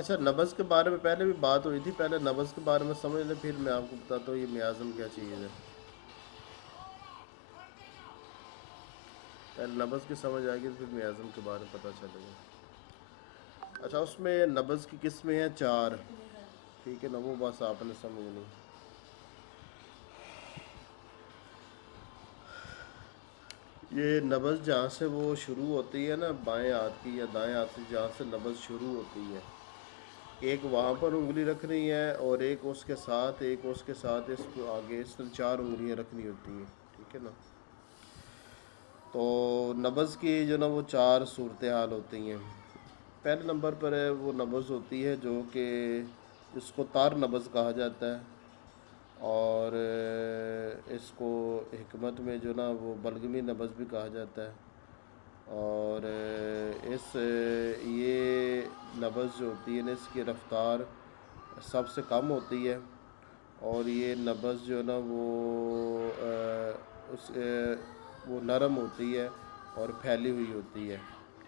اچھا نبض کے بارے میں پہلے بھی بات ہوئی تھی، پہلے نبض کے بارے میں سمجھ لیں پھر میں آپ کو بتاتا ہوں یہ میازم کیا چیز ہے. پہلے نبض کی سمجھ آئے گی تو پھر میازم کے بارے میں پتہ چلے گا. اچھا اس میں نبض کی قسمیں ہیں 4، ٹھیک ہے نا، وہ بس آپ نے سمجھنی. یہ نبض جہاں سے وہ شروع ہوتی ہے نا، بائیں ہاتھ کی یا دائیں ہاتھ سے جہاں سے نبض شروع ہوتی ہے، ایک وہاں پر انگلی رکھنی ہے اور ایک اس کے ساتھ، ایک اس کے ساتھ، اس کو آگے اس طرح 4 انگلیاں رکھنی ہوتی ہیں، ٹھیک ہے نا. تو نبض کی جو نا وہ 4 صورتحال ہوتی ہیں. پہلے نمبر پر ہے وہ نبض ہوتی ہے جو کہ جس کو تار نبض کہا جاتا ہے، اور اس کو حکمت میں جو نا وہ بلغمی نبض بھی کہا جاتا ہے. اور یہ نبض جو ہوتی ہے نا اس کی رفتار سب سے کم ہوتی ہے، اور یہ نبض جو ہے نا وہ نرم ہوتی ہے اور پھیلی ہوئی ہوتی ہے،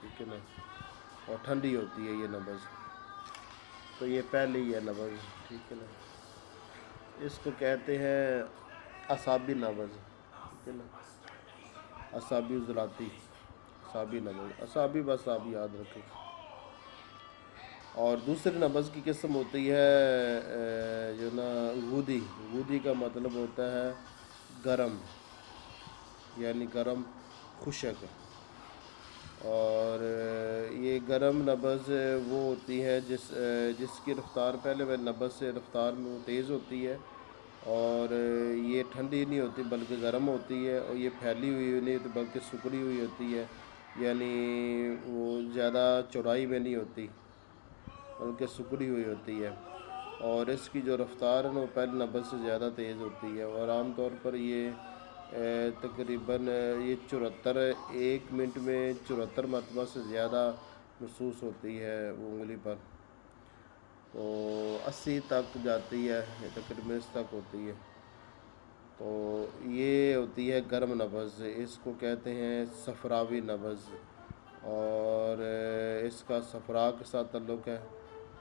ٹھیک ہے نا، اور ٹھنڈی ہوتی ہے یہ نبض. تو یہ پہلی ہے نبض، ٹھیک ہے نا. اس کو کہتے ہیں اعصابی نبض، ٹھیک ہے نا، اعصابی عضلاتی، اعصابی نبض، اعصابی بس آپ یاد رکھیں. اور دوسری نبض کی قسم ہوتی ہے جو نا غودی. غودی کا مطلب ہوتا ہے گرم، یعنی گرم خشک. اور یہ گرم نبض وہ ہوتی ہے جس کی رفتار پہلے وہ نبض سے رفتار میں وہ تیز ہوتی ہے، اور یہ ٹھنڈی نہیں ہوتی بلکہ گرم ہوتی ہے، اور یہ پھیلی ہوئی نہیں ہوتی بلکہ سکڑی ہوئی ہوتی ہے، یعنی وہ زیادہ چوڑائی میں نہیں ہوتی بلکہ سکڑی ہوئی ہوتی ہے. اور اس کی جو رفتار ہے نا وہ پہلے نبض سے زیادہ تیز ہوتی ہے، اور عام طور پر یہ تقریباً یہ 74 ایک منٹ میں 74 مرتبہ سے زیادہ محسوس ہوتی ہے وہ انگلی پر. تو 80 تک جاتی ہے، تقریباً اس تک ہوتی ہے. تو یہ ہوتی ہے گرم نبض، اس کو کہتے ہیں صفراوی نبض، اور اس کا صفرا کے ساتھ تعلق ہے،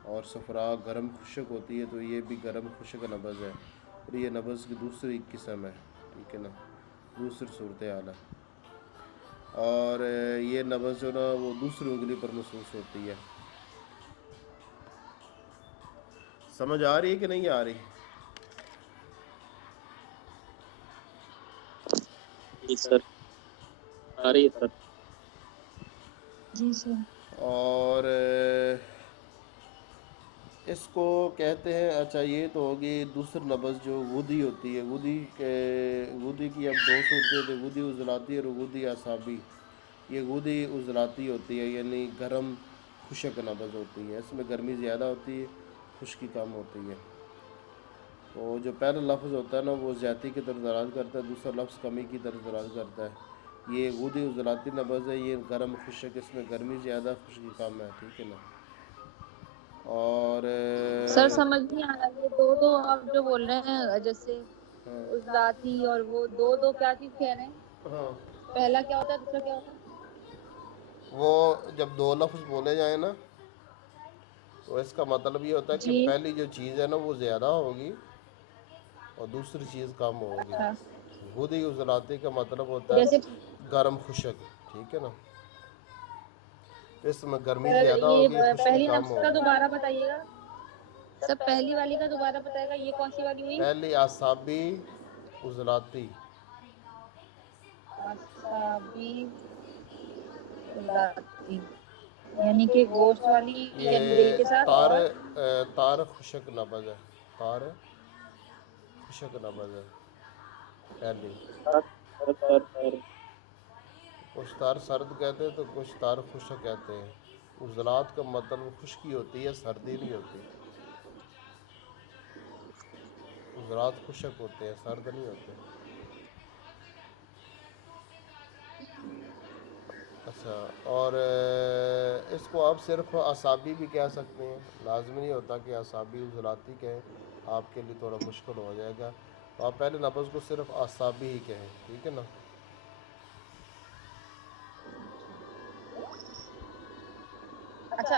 اور صفرا گرم خشک ہوتی ہے تو یہ بھی گرم خشک نبض ہے. اور یہ نبض کی دوسری قسم ہے، ٹھیک ہے نا، دوسری صورتحال ہے. اور یہ نبض جو نا وہ دوسری انگلی پر محسوس ہوتی ہے. سمجھ آ رہی ہے کہ نہیں آ رہی؟ جی سر، آ رہی ہے سر. جی سر. اور اس کو کہتے ہیں، اچھا یہ تو ہوگی دوسری نبض جو غدی ہوتی ہے. غدی کی اب 2 صورتیں تھیں، غدی عضلاتی اور غدی اعصابی. یہ غدی عضلاتی ہوتی ہے، یعنی گرم خشک نبض ہوتی ہے، اس میں گرمی زیادہ ہوتی ہے، خشکی کم ہوتی ہے. تو جو پہلا لفظ ہوتا ہے نا وہ زیادتی کی طرف دلالت کرتا ہے، دوسرا لفظ کمی کی طرف دلالت کرتا ہے. یہ غدی عضلاتی نبض ہے، یہ گرم خشک، اس میں گرمی زیادہ خشکی کم ہے، ٹھیک ہے نا. اور سر سمجھ نہیں آ رہا، یہ دو آپ جو بول رہے ہیں جیسے ہاں عضلاتی اور وہ دو کیا چیز کہہ رہے ہیں؟ ہاں پہلا کیا ہوتا ہے، دوسرا کیا ہوتا ہے؟ وہ جب 2 لفظ بولے جائیں نا تو اس کا مطلب یہ ہوتا ہے کہ جی. پہلی جو چیز ہے نا وہ زیادہ ہوگی اور دوسری چیز کم ہوگی. اچھا، غدی عضلاتی کا مطلب ہوتا جیسے ہے گرم خشک، ٹھیک ہے نا، اس میں گرمی سر زیادہ یہ ہوگی، خشکی پہلی کم نبض کا ہوگی. دوبارہ بتائیے گا. سر پہلی والی کا دوبارہ بتائے گا، یہ کون سی والی ہوئی؟ پہلی اعصابی عضلاتی. اعصابی عضلاتی یعنی کہ گوشت والی، یعنی دل یہ کے ساتھ. اور تار خشک نبض ہے، تار خشک نبض ہے پہلی. سر کچھ تار سرد کہتے ہیں تو کچھ تار خشک کہتے ہیں. عضلات کا مطلب خشکی ہوتی ہے، سردی نہیں ہوتی. عضلات خشک ہوتے ہیں، سرد نہیں ہوتے. اچھا، اور اس کو آپ صرف اعصابی بھی کہہ سکتے ہیں، لازمی نہیں ہوتا کہ اعصابی عضلاتی کہیں، آپ کے لیے تھوڑا مشکل ہو جائے گا. تو آپ پہلے نبض کو صرف اعصابی ہی کہیں، ٹھیک ہے نا. اچھا،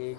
1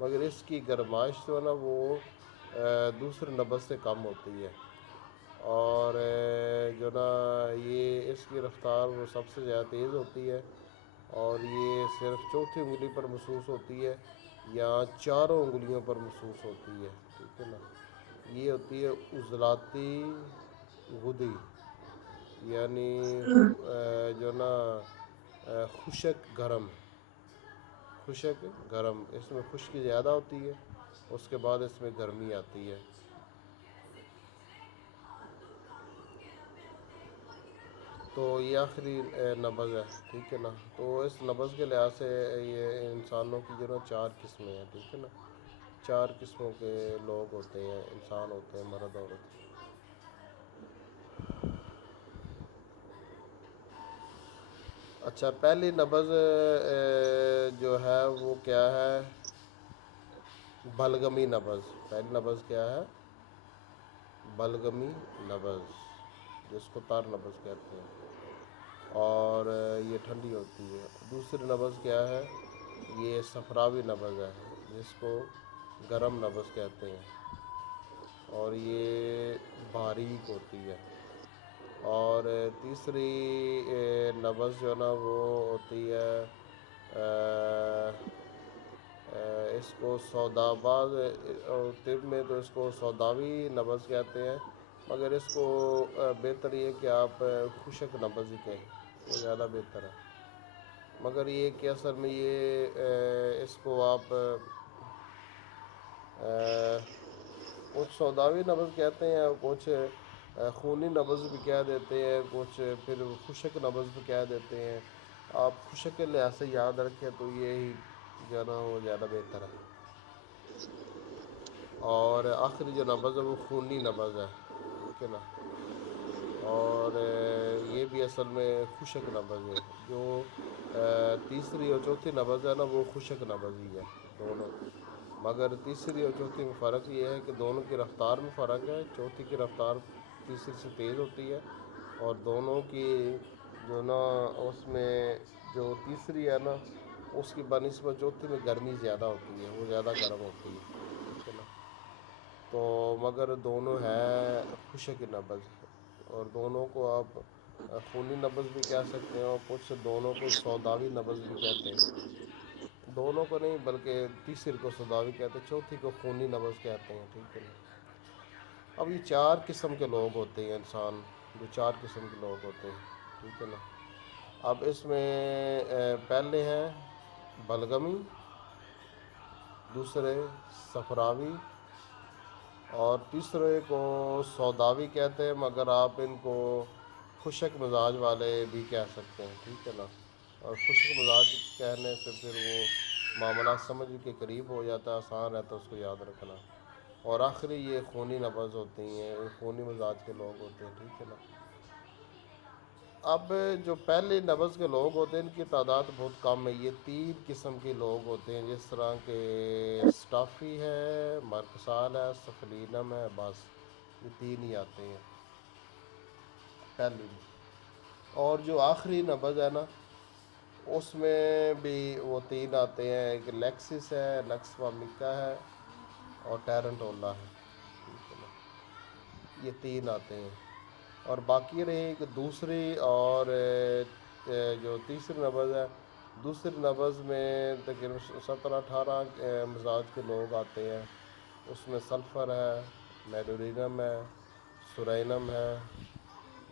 مگر اس کی گرمائش جو ہے نا وہ دوسرے نبض سے کم ہوتی ہے، اور جو نا یہ اس کی رفتار وہ سب سے زیادہ تیز ہوتی ہے، اور یہ صرف چوتھی انگلی پر محسوس ہوتی ہے یا چاروں انگلیوں پر محسوس ہوتی ہے، ٹھیک ہے نا۔ یہ ہوتی ہے عضلاتی غدی، یعنی جو نا خشک گرم، خشک گرم، اس میں خشکی زیادہ ہوتی ہے، اس کے بعد اس میں گرمی آتی ہے۔ تو یہ آخری نبض ہے، ٹھیک ہے نا۔ تو اس نبض کے لحاظ سے یہ انسانوں کی جو نا 4 قسمیں ہیں، ٹھیک ہے نا۔ 4 قسموں کے لوگ ہوتے ہیں، انسان ہوتے ہیں، مرد عورت۔ اچھا، پہلی نبض جو ہے وہ کیا ہے؟ بلغمی نبض۔ پہلی نبض کیا ہے؟ بلغمی نبض، جس کو تار نبض کہتے ہیں، اور یہ ٹھنڈی ہوتی ہے۔ دوسری نبض کیا ہے؟ یہ صفراوی نبض ہے، جس کو گرم نبض کہتے ہیں، اور یہ باریک ہوتی ہے۔ اور تیسری نبض جو ہے نا وہ ہوتی ہے اس کو سوداباز، طب میں تو اس کو سوداوی نبض کہتے ہیں، مگر اس کو بہتر یہ کہ آپ خشک نبض ہی کہیں، وہ زیادہ بہتر ہے۔ مگر یہ کہ اصل میں یہ اس کو آپ کچھ سوداوی نبض کہتے ہیں، اور کچھ خونی نبض بھی کہہ دیتے ہیں، کچھ پھر خشک نبض بھی کہہ دیتے ہیں۔ آپ خشک کے لحاظ سے یاد رکھیں تو یہی جو ہے نا وہ زیادہ بہتر ہے۔ اور آخری جو نبض ہے وہ خونی نبض ہے، ٹھیک ہے نا۔ اور یہ بھی اصل میں خشک نبض ہے۔ جو تیسری اور چوتھی نبض ہے نا وہ خشک نبض ہی ہے دونوں، مگر تیسری اور چوتھی میں فرق یہ ہے کہ دونوں کی رفتار میں فرق ہے۔ چوتھی کی رفتار تیسری سے تیز ہوتی ہے، اور دونوں کی جو نا اس میں جو تیسری ہے نا اس کی بنسبت چوتھی میں گرمی زیادہ ہوتی ہے، وہ زیادہ گرم ہوتی ہے، ٹھیک ہے نا۔ تو مگر دونوں ہے خشک نبض، اور دونوں کو آپ خونی نبض بھی کہہ سکتے ہیں، اور کچھ دونوں کو سوداوی نبض بھی کہتے ہیں۔ دونوں کو نہیں بلکہ تیسری کو سوداوی کہتے ہیں، چوتھی کو خونی نبض کہتے ہیں، ٹھیک ہے نا۔ اب یہ 4 قسم کے لوگ ہوتے ہیں انسان، جو 4 قسم کے لوگ ہوتے ہیں، ٹھیک ہے نا۔ اب اس میں پہلے ہیں بلغمی، دوسرے صفراوی، اور تیسرے کو سوداوی کہتے ہیں، مگر آپ ان کو خشک مزاج والے بھی کہہ سکتے ہیں، ٹھیک ہے نا۔ اور خشک مزاج کہنے سے پھر وہ معاملات سمجھ کے قریب ہو جاتا ہے، آسان رہتا ہے اس کو یاد رکھنا۔ اور آخری یہ خونی نبض ہوتی ہیں، خونی مزاج کے لوگ ہوتے ہیں، ٹھیک ہے نا۔ اب جو پہلے نبض کے لوگ ہوتے ہیں ان کی تعداد بہت کم ہے۔ یہ 3 قسم کے لوگ ہوتے ہیں، جس طرح کہ اسٹافی ہے، مرکسال ہے، سفلینم ہے، بس یہ 3 ہی آتے ہیں پہلی میں۔ اور جو آخری نبض ہے نا اس میں بھی وہ 3 آتے ہیں، ایک لیکسس ہے، لیکس وامیکا ہے، اور ٹیرنٹولا ہے، ٹھیک ہے نا۔ یہ 3 آتے ہیں، اور باقی رہی کہ دوسری اور جو تیسری نبض ہے، دوسری نبض میں تقریباً 17-18 مزاج کے لوگ آتے ہیں۔ اس میں سلفر ہے، میڈورینم ہے، سورینم ہے،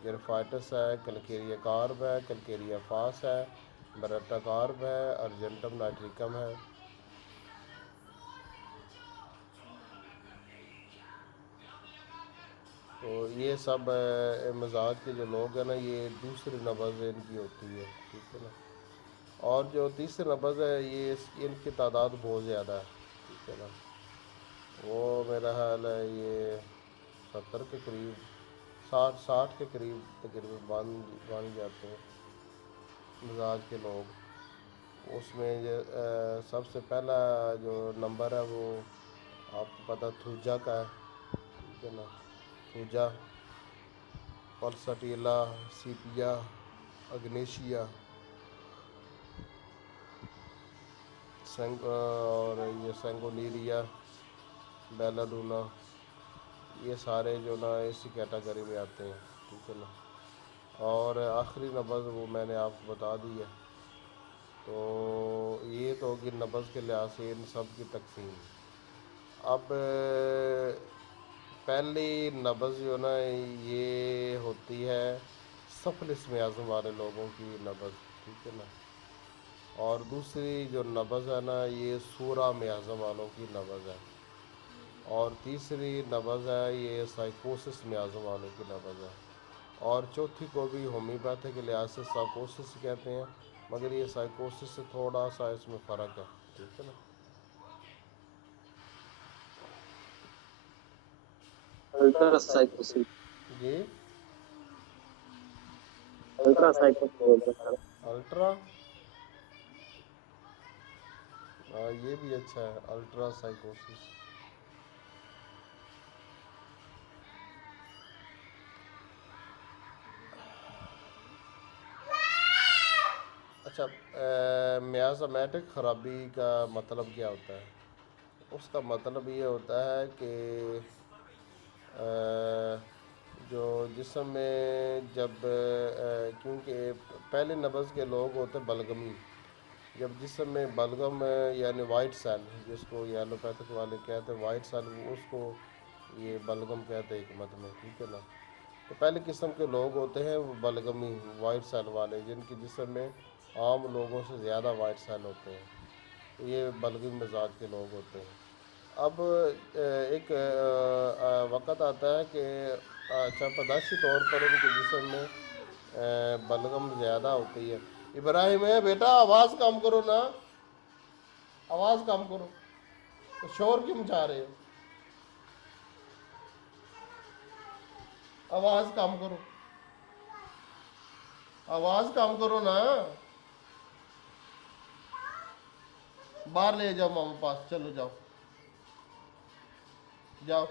گریفائٹس ہے، کلکیریا کارب ہے، کلکیریا فاس ہے، برٹا کارب ہے، ارجنٹم نائٹریکم ہے۔ تو یہ سب مزاج کے جو لوگ ہیں نا یہ دوسری نبض ان کی ہوتی ہے، ٹھیک ہے نا۔ اور جو تیسری نبض ہے یہ ان کی تعداد بہت زیادہ ہے، ٹھیک ہے نا۔ وہ میرا خیال ہے یہ 70 کے قریب، 60 کے قریب تقریباً بن جاتے ہیں مزاج کے لوگ۔ اس میں سب سے پہلا جو نمبر ہے وہ آپ کو پتہ تھوجا کا ہے، ٹھیک ہے نا۔ تھوجا، پلسٹیلا، سیپیا، اگنیشیا، اور یہ سینگولیریا، بیلاڈونا، یہ سارے جو نا اسی کیٹاگری میں آتے ہیں، ٹھیک ہے نا۔ اور آخری نبض وہ میں نے آپ کو بتا دی ہے۔ تو یہ تو ہوگی نبض کے لحاظ سے ان سب کی تقسیم۔ اب پہلی نبض جو نا یہ ہوتی ہے سفل اسم اعظم والے لوگوں کی نبض، ٹھیک ہے نا۔ اور دوسری جو نبض ہے نا یہ سورہ میں اعظم والوں کی نبض ہے۔ اور تیسری نبض ہے یہ سائیکوسس میں اعظم والوں کی نبض ہے۔ اور چوتھی کو بھی ہومیوپیتھی کے لحاظ سے سائیکوسس کہتے ہیں، مگر یہ سائیکوسس سے تھوڑا سا اس میں فرق ہے، ٹھیک ہے نا۔ الٹرا سائیکوسس، یہ الٹرا سائیکوسس بولتے ہیں سر۔ الٹرا، یہ بھی اچھا ہے، الٹرا سائیکوسس۔ اچھا، میازمیٹک خرابی کا مطلب کیا ہوتا ہے؟ اس کا مطلب یہ ہوتا ہے کہ جو جسم میں جب کیونکہ پہلے نبض کے لوگ ہوتے بلغمی، جب جسم میں بلغم یعنی وائٹ سیل، جس کو یہ ایلوپیتھک والے کہتے ہیں وائٹ سیل، اس کو یہ بلغم کہتے ہیں حکمت میں، ٹھیک ہے نا۔ تو پہلے قسم کے لوگ ہوتے ہیں وہ بلغمی وائٹ سیل والے، جن کی جسم میں عام لوگوں سے زیادہ وائٹ سیل ہوتے ہیں، یہ بلغم مزاج کے لوگ ہوتے ہیں۔ اب ایک وقت آتا ہے کہ اچھا پیدائشی طور پر ان کے جسم میں بلغم زیادہ ہوتی ہے۔ ابراہیم ہے بیٹا، آواز کم کرو نا، آواز کم کرو، تو شور کیوں مچا رہے ہو؟ آواز کم کرو، آواز کم کرو نا، باہر لے جاؤ ماما پاس، چلو جاؤ جاؤ۔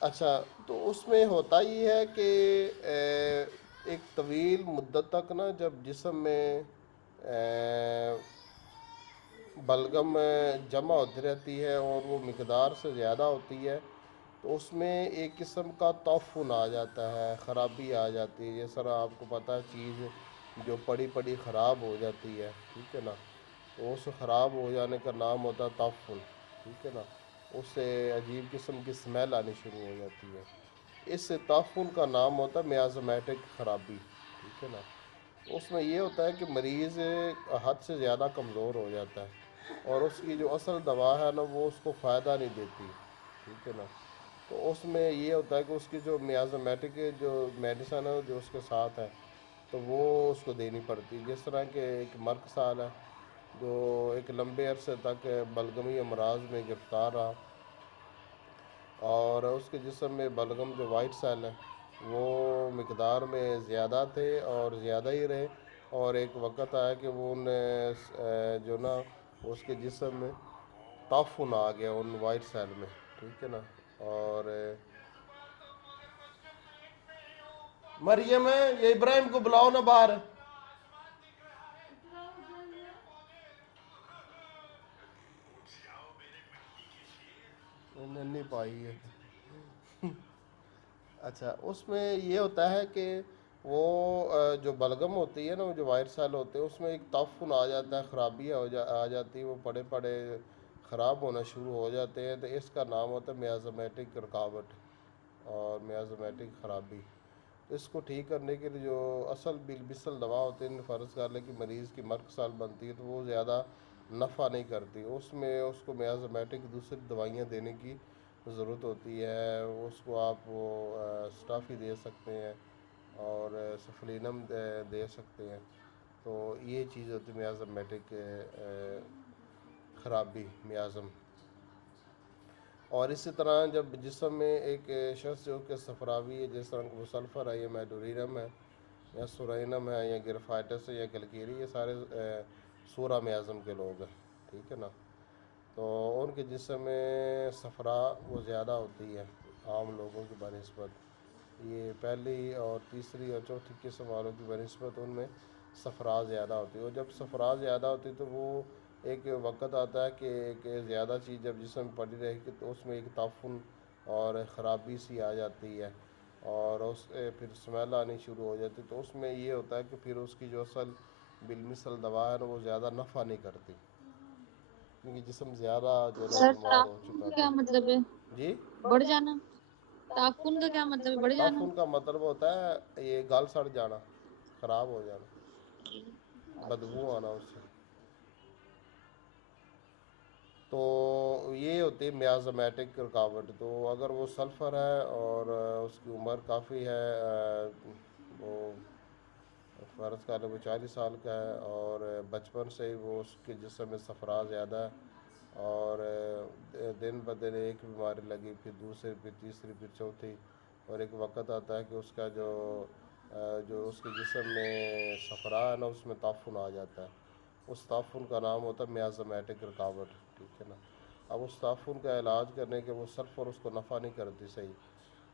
اچھا، تو اس میں ہوتا یہ ہے کہ ایک طویل مدت تک نا جب جسم میں بلغم جمع ہوتی رہتی ہے اور وہ مقدار سے زیادہ ہوتی ہے، تو اس میں ایک قسم کا تعفن آ جاتا ہے، خرابی آ جاتی ہے۔ جس طرح آپ کو پتہ ہے چیز جو پڑی پڑی خراب ہو جاتی ہے، ٹھیک ہے نا، تو اس خراب ہو جانے کا نام ہوتا ہے تعفن، ٹھیک ہے نا۔ اس سے عجیب قسم کی سمیل آنی شروع ہو جاتی ہے، اس تعفن کا نام ہوتا ہے میازمیٹک خرابی، ٹھیک ہے نا۔ اس میں یہ ہوتا ہے کہ مریض حد سے زیادہ کمزور ہو جاتا ہے، اور اس کی جو اصل دوا ہے نا وہ اس کو فائدہ نہیں دیتی، ٹھیک ہے نا۔ تو اس میں یہ ہوتا ہے کہ اس کی جو میازمیٹک جو میڈیسن ہے جو اس کے ساتھ ہے تو وہ اس کو دینی پڑتی، جس طرح کہ ایک مرک سال ہے جو ایک لمبے عرصے تک بلغمی امراض میں گرفتار رہا، اور اس کے جسم میں بلغم جو وائٹ سیل ہے وہ مقدار میں زیادہ تھے اور زیادہ ہی رہے، اور ایک وقت آیا کہ وہ ان جو نا اس کے جسم میں تعفن آ گیا ان وائٹ سیل میں، ٹھیک ہے نا۔ اور مریم ہے، یہ ابراہیم کو بلاؤ نا باہر، ننھی پائی ہے۔ اچھا، اس میں یہ ہوتا ہے کہ وہ جو بلغم ہوتی ہے نا، وہ جو وائٹ سیل ہوتے ہیں اس میں ایک تعفن آ جاتا ہے، خرابی آ جاتی ہے، وہ پڑے پڑے خراب ہونا شروع ہو جاتے ہیں، تو اس کا نام ہوتا ہے میازمیٹک رکاوٹ اور میازمیٹک خرابی۔ اس کو ٹھیک کرنے کے لیے جو اصل بالمثل دوا ہوتی ہے، فرض کر لیں کہ مریض کی مرک سال بنتی ہے تو وہ زیادہ نفع نہیں کرتی، اس میں اس کو میازمیٹک دوسری دوائیاں دینے کی ضرورت ہوتی ہے۔ اس کو آپ وہ اسٹافی دے سکتے ہیں اور سفلینم دے سکتے ہیں، تو یہ چیز ہوتی ہے میازمیٹک خرابی، میازم۔ اور اسی طرح جب جسم میں ایک شخص جو کہ صفراوی ہے، جس طرح وہ سلفر ہے یا میڈورینم ہے یا سورینم ہے یا گرفائٹس ہے یا کلکیری، یہ سارے سورہ میازم کے لوگ ہیں، ٹھیک ہے نا۔ تو ان کے جسم میں صفرا وہ زیادہ ہوتی ہے عام لوگوں کی بنسبت، یہ پہلی اور تیسری اور چوتھی قسم والوں کی بنسبت ان میں صفرا زیادہ ہوتی ہے، اور جب صفرا زیادہ ہوتی ہے تو وہ ایک وقت آتا ہے کہ زیادہ چیز جب جسم میں پڑی رہے گی تو اس میں ایک تعفن اور خرابی سی آ جاتی ہے، اور اس پھر اسمیل آنی شروع ہو جاتی ہے، تو اس میں یہ ہوتا ہے کہ پھر اس کی جو اصل بالمثل دوا ہے نا وہ زیادہ نفع نہیں کرتی، کیونکہ جسم زیادہ جو ہے نا سر بیمار ہو تعفن چکا کا تھا۔ کیا مطلب ہے؟ جی، بڑھ جانا؟ تعفن کا کیا مطلب ہے؟ بڑھ جانا؟ تعفن کا مطلب ہوتا ہے یہ گل سڑ جانا، خراب ہو جانا، بدبو آنا اس سے۔ تو یہ ہوتی ہے میازمیٹک رکاوٹ، تو اگر وہ سلفر ہے اور اس کی عمر کافی ہے، وہ فرض کر لیں وہ 40 سال کا ہے، اور بچپن سے ہی وہ اس کے جسم میں صفرا زیادہ ہے، اور دن بدن ایک بیماری لگی، پھر دوسری، پھر تیسری، پھر چوتھی، اور ایک وقت آتا ہے کہ اس کا جو اس کے جسم میں صفرا ہے نا اس میں تعفن آ جاتا ہے، اس تعفن کا نام ہوتا ہے میازمیٹک رکاوٹ، ٹھیک ہے نا۔ اب اس تعفن کا علاج کرنے کے وہ سلفر اس کو نفع نہیں کرتی صحیح،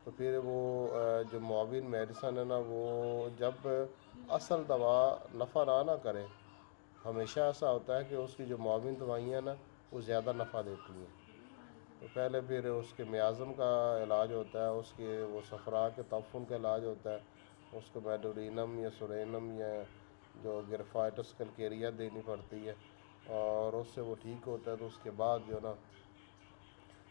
تو پھر وہ جو معاون میڈیسن ہے نا وہ جب اصل دوا نفع نہ کرے، ہمیشہ ایسا ہوتا ہے کہ اس کی جو معاون دوائیاں نا وہ زیادہ نفع دیتی ہیں، تو پہلے پھر اس کے میازم کا علاج ہوتا ہے، اس کے وہ صفرا کے تعفن کا علاج ہوتا ہے، اس کو میڈورینم یا سورینم یا جو گرفائٹس کلکیریا دینی پڑتی ہے، اور اس سے وہ ٹھیک ہوتا ہے، تو اس کے بعد جو نا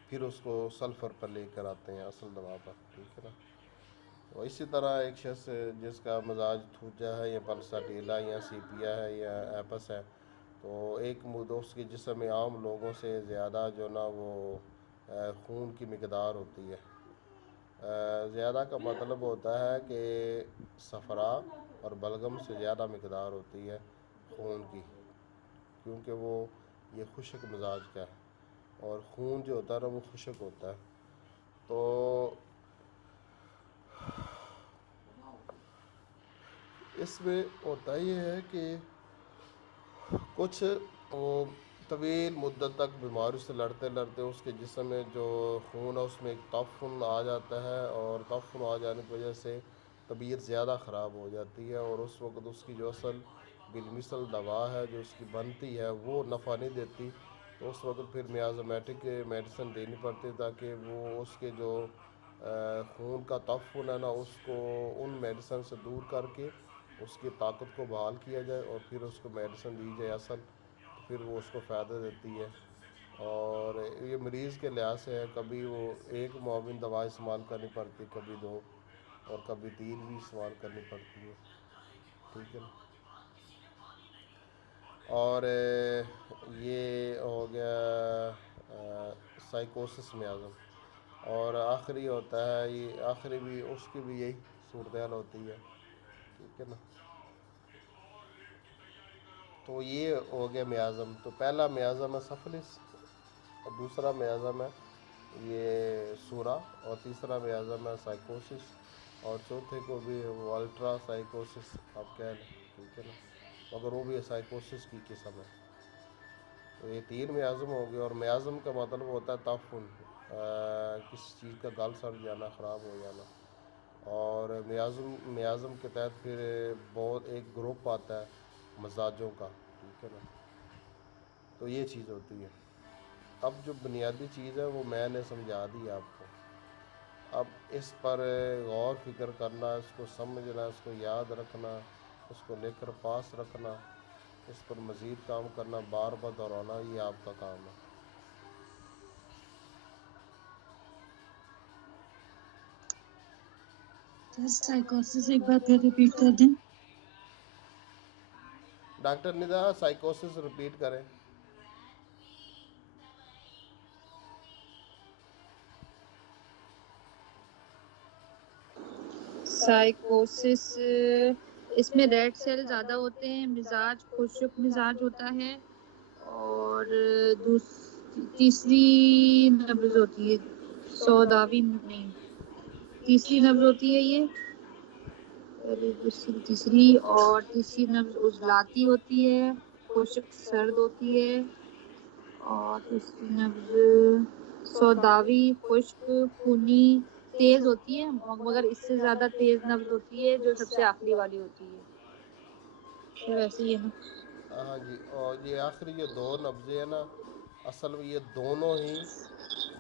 پھر اس کو سلفر پر لے کر آتے ہیں اصل دوا پر، ٹھیک ہے نا۔ اور اسی طرح ایک شخص جس کا مزاج تھوجا ہے یا پلساٹیلا یا سیپیا ہے یا ایپس ہے، تو ایک اس کے جسم میں عام لوگوں سے زیادہ جو نا وہ خون کی مقدار ہوتی ہے، زیادہ کا مطلب ہوتا ہے کہ صفرا اور بلغم سے زیادہ مقدار ہوتی ہے خون کی، کیونکہ وہ یہ خشک مزاج کا ہے، اور خون جو ہوتا ہے نا وہ خشک ہوتا ہے، تو اس میں ہوتا یہ ہے کہ کچھ وہ طویل مدت تک بیماری سے لڑتے لڑتے اس کے جسم میں جو خون ہے اس میں ایک تعفن آ جاتا ہے، اور تعفن آ جانے کی وجہ سے طبیعت زیادہ خراب ہو جاتی ہے، اور اس وقت اس کی جو اصل بالمثل دوا ہے جو اس کی بنتی ہے وہ نفع نہیں دیتی، تو اس وقت پھر میازمیٹک میڈیسن دینی پڑتی ہے تاکہ وہ اس کے جو خون کا تعفن ہے نا اس کو ان میڈیسن سے دور کر کے اس کی طاقت کو بحال کیا جائے، اور پھر اس کو میڈیسن دی جائے اصل، تو پھر وہ اس کو فائدہ دیتی ہے، اور یہ مریض کے لحاظ سے ہے، کبھی وہ ایک معاون دوا استعمال کرنی پڑتی، کبھی 2 اور کبھی 3 بھی استعمال کرنی پڑتی ہے، ٹھیک ہے نا۔ اور یہ ہو گیا سائیکوسس میازم، اور آخری ہوتا ہے یہ آخری بھی اس کی بھی یہی صورتحال ہوتی ہے، ٹھیک ہے نا۔ تو یہ ہو گیا میازم، تو پہلا میازم ہے سفلس، اور دوسرا میازم ہے یہ سورا، اور تیسرا میازم ہے سائیکوسس، اور چوتھے کو بھی وہ الٹرا سائیکوسس آپ کہہ لیں، ٹھیک ہے نا، مگر وہ بھی سائیکوسس کی قسم ہے۔ تو یہ 3 میازم ہو گئے، اور میازم کا مطلب ہوتا ہے تعفن، کسی چیز کا گل سڑ جانا، خراب ہو جانا، اور میازم کے تحت پھر بہت ایک گروپ آتا ہے مزاجوں کا، ٹھیک ہے نا، تو یہ چیز ہوتی ہے۔ اب جو بنیادی چیز ہے وہ میں نے سمجھا دی آپ کو، اب اس پر غور فکر کرنا، اس کو سمجھنا، اس کو یاد رکھنا، اس کو لے کر پاس رکھنا، اس پر مزید کام کرنا، بار بار دہرانا، یہ آپ کا کام ہے۔ سائیکوسس ایک بار پھر ریپیٹ کر دیں۔ ڈاکٹر ندا سائیکوسس رپیٹ کریں۔ سائیکوسس، اس میں ریڈ سیل زیادہ ہوتے ہیں، مزاج خشک مزاج ہوتا ہے، اور تیسری نبض ہوتی ہے سوداوی، نہیں تیسری نبض ہوتی ہے یہ، پہلی دوسری تیسری، اور تیسری نبض عضلاتی ہوتی ہے، خشک سرد ہوتی ہے، اور تیسری نبض سوداوی خشک خونی تیز ہوتی ہے، مگر اس سے زیادہ تیز نبض ہوتی ہے جو سب سے آخری والی ہوتی ہے۔ سر ایسے ہی ہے نا. ہاں جی. اور یہ آخری جو دو نبضیں ہیں نا، اصل میں یہ دونوں ہی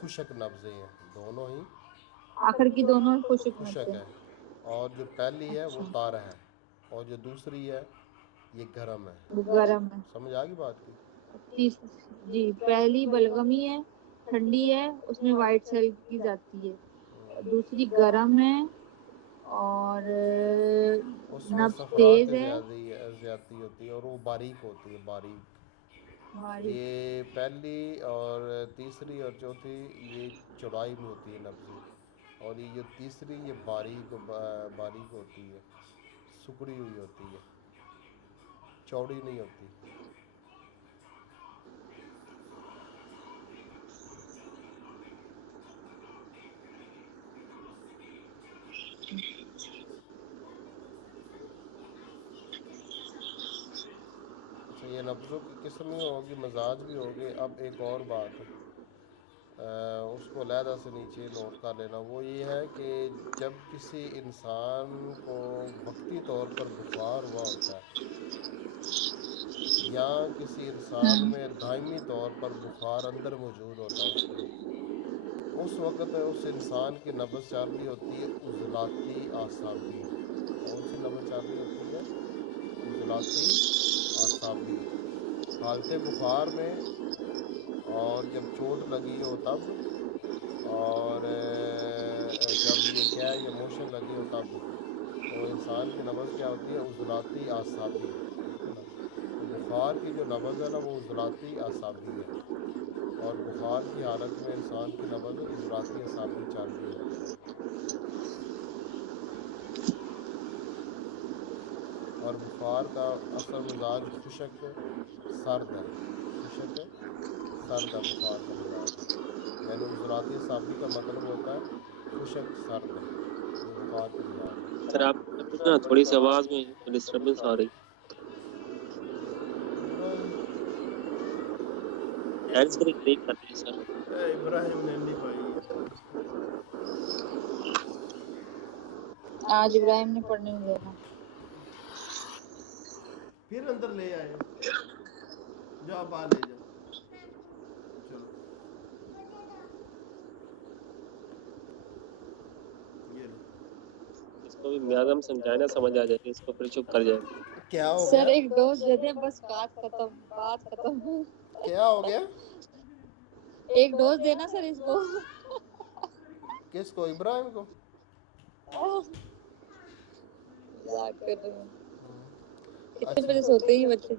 خشک نبضیں ہیں، دونوں ہی آخر کی دونوں خشک خشک نبضیں. ہے. اور جو پہلی ہے وہ اچھا تار ہے، اور جو دوسری ہے یہ گرم ہے. وہ گرم ہے. سمجھ آ گئی بات کی؟ تیس جی پہلی بلغمی ہے، ٹھنڈی ہے، اس میں وائٹ سیل کی جاتی ہے. دوسری گرم ہے اور اس میں نبض صفرا تیز کی ہے. زیادتی ہوتی ہے اور وہ باریک ہوتی ہے، باریک. باریک. یہ پہلی اور تیسری اور چوتھی یہ چوڑائی میں ہوتی ہے نبضیں، اور یہ جو تیسری یہ باریک ہوتی ہے، سکڑی ہوئی ہوتی ہے، چوڑی نہیں ہوتی. اچھا، یہ نبضوں کی قسم ہی ہوگی، مزاج بھی ہوگے. اب ایک اور بات اس کو علیحدہ سے نیچے نوٹ کر لینا، وہ یہ ہے کہ جب کسی انسان کو وقتی طور پر بخار ہوا ہوتا ہے یا کسی انسان میں دائمی طور پر بخار اندر موجود ہوتا ہے اس کے، اس وقت اس انسان کی نبض چل رہی ہوتی ہے عضلاتی اعصابی. کون سی نبض چل رہی ہوتی ہے؟ عضلاتی اعصابی. حالت بخار میں اور جب چوٹ لگی ہو تب، اور جب یہ کیا ہے یہ موشن لگی ہو تب، تو انسان کی نبض کیا ہوتی ہے؟ عضلاتی اعصابی. ٹھیک ہے نا؟ تو بخار کی جو نبض ہے نا وہ عضلاتی اعصابی ہے، اور بخار کی حالت میں انسان کی نبض عضلاتی اعصابی چل رہی ہوتی ہے. اور بخار کا اثر مزاج خشک سرد ہے. خشک سرد ہے بخار کا مزاج، یعنی عضلاتی اعصابی کا مطلب ہوتا ہے خشک سرد. یہ بخار کا مزاج ہے. سر آپ نا تھوڑی سی آواز میں ڈسٹربنس آ رہی. ہینڈز فری نہیں کرتے سر. ابراہیم نے نہیں پائی ہے. آج ابراہیم نے پڑھنے نہیں دینا. پھر اندر لے آئے، جاؤ باہر لے جاؤ. چلو یہ لو. اس کو بھی میادم سمجھائے نا سمجھ آ جائے گی، اس کو پھر چپ کر جائے گی. کیا ہو سر گیا؟ ایک ڈوز دے دیں بس، بات ختم، بات ختم. کیا ہو گیا؟ ایک ڈوز دینا سر اس کو. کس کو؟ ابراہیم کو؟ مذاق کر رہے ہیں. کتنے اچھا بجے سوتے ہیں بچے؟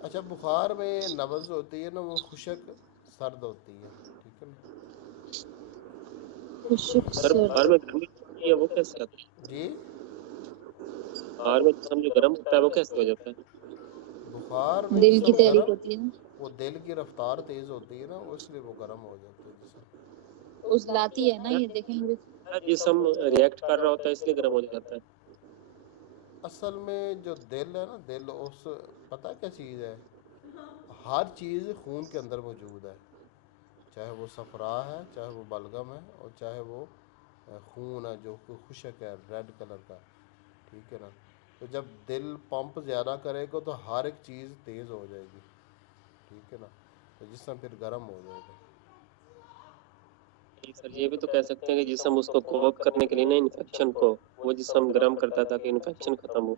اچھا، بخار میں نبض ہوتی ہے نا وہ خشک سرد ہوتی ہے. ٹھیک ہے نا؟ خشک سر سر. بخار میں گرمی ہوتی ہے وہ کیسے آتی ہے؟ جی بخار میں جسم جو گرم ہوتا ہے وہ کیسے ہو جاتا ہے؟ بخار میں دل کی جسم تحریک گرم، ہوتی ہے نا. وہ دل کی رفتار تیز ہوتی ہے نا، اس لیے وہ گرم ہو جاتا ہے جسم. اس لاتی ہے نا، یہ دیکھیں مجھے. جسم ریئیکٹ کر رہا ہوتا ہے اس لیے گرم ہو جاتا ہے. اصل میں جو دل ہے نا، دل اس پتہ کیا چیز ہے؟ ہر چیز خون کے اندر موجود ہے، چاہے وہ صفرا ہے، چاہے وہ بلغم ہے، اور چاہے وہ خون ہے جو خشک ہے ریڈ کلر کا. ٹھیک ہے نا؟ تو جب دل پمپ زیادہ کرے گا تو ہر ایک چیز تیز ہو جائے گی. ٹھیک ہے نا؟ تو جسم پھر گرم ہو جائے گا. سر یہ بھی تو کہہ سکتے ہیں کہ جسم اس کو کوپ کرنے کے لیے نا انفیکشن کو وہ جسم گرم کرتا ہے تاکہ انفیکشن ختم ہو.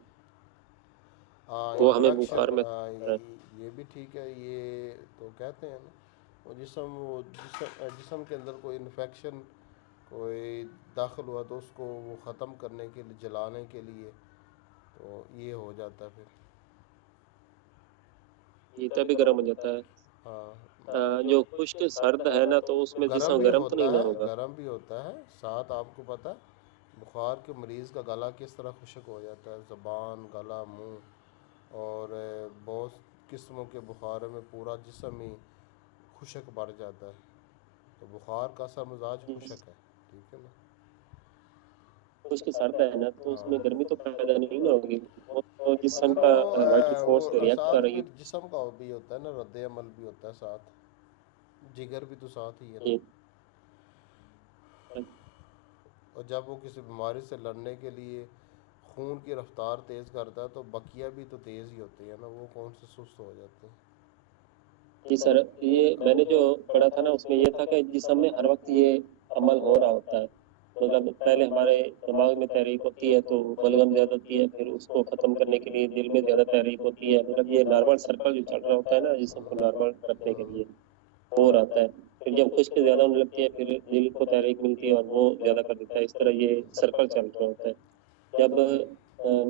ہاں وہ ہمیں انفیکشن، بخار میں یہ بھی ٹھیک ہے. یہ تو کہتے ہیں نا وہ جسم کے اندر کوئی انفیکشن کوئی داخل ہوا تو اس کو وہ ختم کرنے کے لیے، جلانے کے لیے، تو یہ ہو جاتا ہے پھر. یہ تبھی گرم ہو جاتا ہے. ہاں، جو خشک سرد ہے نا تو اس میں گرم جسم بھی گرم تو ہوتا نہیں نہ ہے، ہوگا. گرم بھی ہوتا ہے. ساتھ آپ کو پتہ ہے بخار کے مریض کا گلا کس طرح خشک ہو جاتا ہے؟ زبان، گلا، منہ، اور بہت قسموں کے بخاروں میں پورا جسم ہی خشک بڑھ جاتا ہے. تو بخار کا اثر مزاج خشک ہے. ٹھیک ہے نا؟ خشک سرد ہے نا تو اس میں گرمی تو پیدا نہیں نہ ہوگی، وہ تو جسم مگر کا وہ وائٹل فورس وہ ریئیکٹ کر ساتھ رہی پھر جسم کا بھی ہوتا ہے نا، رد عمل بھی ہوتا ہے ساتھ. جگر بھی تو ساتھ ہی ہے نا. ہے. اور جب وہ کسی بیماری سے لڑنے کے لیے خون کی رفتار تیز کرتا ہے تو بقیہ بھی تو تیز ہی ہوتی ہے نا، وہ کون سے سست ہو جاتے ہیں؟ جی سر، یہ میں نے جو پڑھا تھا نا اس میں یہ تھا کہ جسم میں ہر وقت یہ عمل ہو رہا ہوتا ہے، مطلب پہلے ہمارے دماغ میں تحریک ہوتی ہے تو بلغم زیادہ ہوتی ہے، پھر اس کو ختم کرنے کے لیے دل میں زیادہ تحریک ہوتی ہے، مطلب یہ نارمل سرکل جو چل رہا ہوتا ہے نا جسم کو نارمل رکھنے کے لیے وہ رہتا ہے۔ پھر جب خشک زیادہ ہونے لگتی ہے پھر دل کو تحریک ملتی ہے اور وہ زیادہ کر دیتا ہے، اس طرح یہ سرکل چل رہا ہوتا ہے۔ جب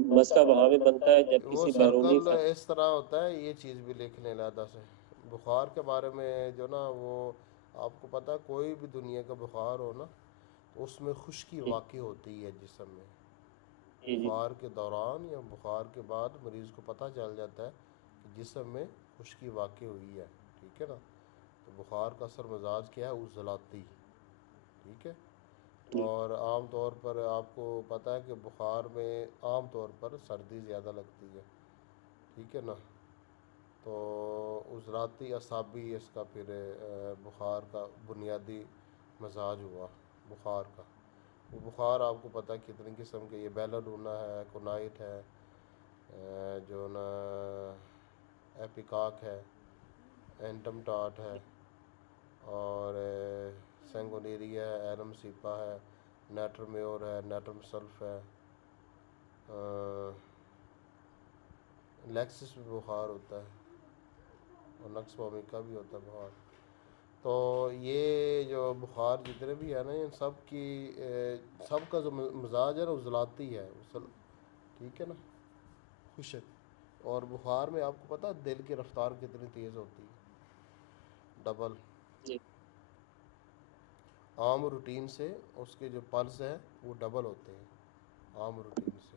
مسئلہ وہاں بھی بنتا ہے جب وہ کسی بیرونی سرکل اس طرح ہوتا ہے، یہ چیز بھی لکھ لیں علیحدہ سے، بخار کے بارے میں جو نا وہ آپ کو پتہ ہے کوئی بھی دنیا کا بخار ہو نا تو اس میں خشکی جی واقع ہوتی ہے جسم میں، جی بخار کے دوران یا بخار کے بعد مریض کو پتہ چل جاتا ہے کہ جسم میں خشکی واقع ہوئی ہے، ٹھیک ہے نا۔ تو بخار کا اثر مزاج کیا ہے؟ عضلاتی، ٹھیک ہے۔ جی اور عام طور پر آپ کو پتہ ہے کہ بخار میں عام طور پر سردی زیادہ لگتی ہے، ٹھیک ہے نا۔ تو عضلاتی اعصابی اس کا پھر بخار کا بنیادی مزاج ہوا بخار کا۔ وہ بخار آپ کو پتہ ہے کتنی قسم کے، یہ بیلاڈونا ہے، کونائٹ ہے، جو نا ایپیکاک ہے، اینٹم ٹاٹ ہے، اور سینگونیریا ہے، ایرم سیپا ہے، نیٹرمیور ہے، نیٹرم سلف ہے، لیکسس بھی بخار ہوتا ہے اور نقص کا بھی ہوتا ہے بخار۔ تو یہ جو بخار جتنے بھی ہے نا ان سب کی سب کا جو مزاج ہے نا عضلاتی ہے، ٹھیک ہے نا، خشک۔ اور بخار میں آپ کو پتہ دل کی رفتار کتنی تیز ہوتی ہے؟ ڈبل، جی عام روٹین سے اس کے جو پلس ہے وہ ڈبل ہوتے ہیں عام روٹین سے۔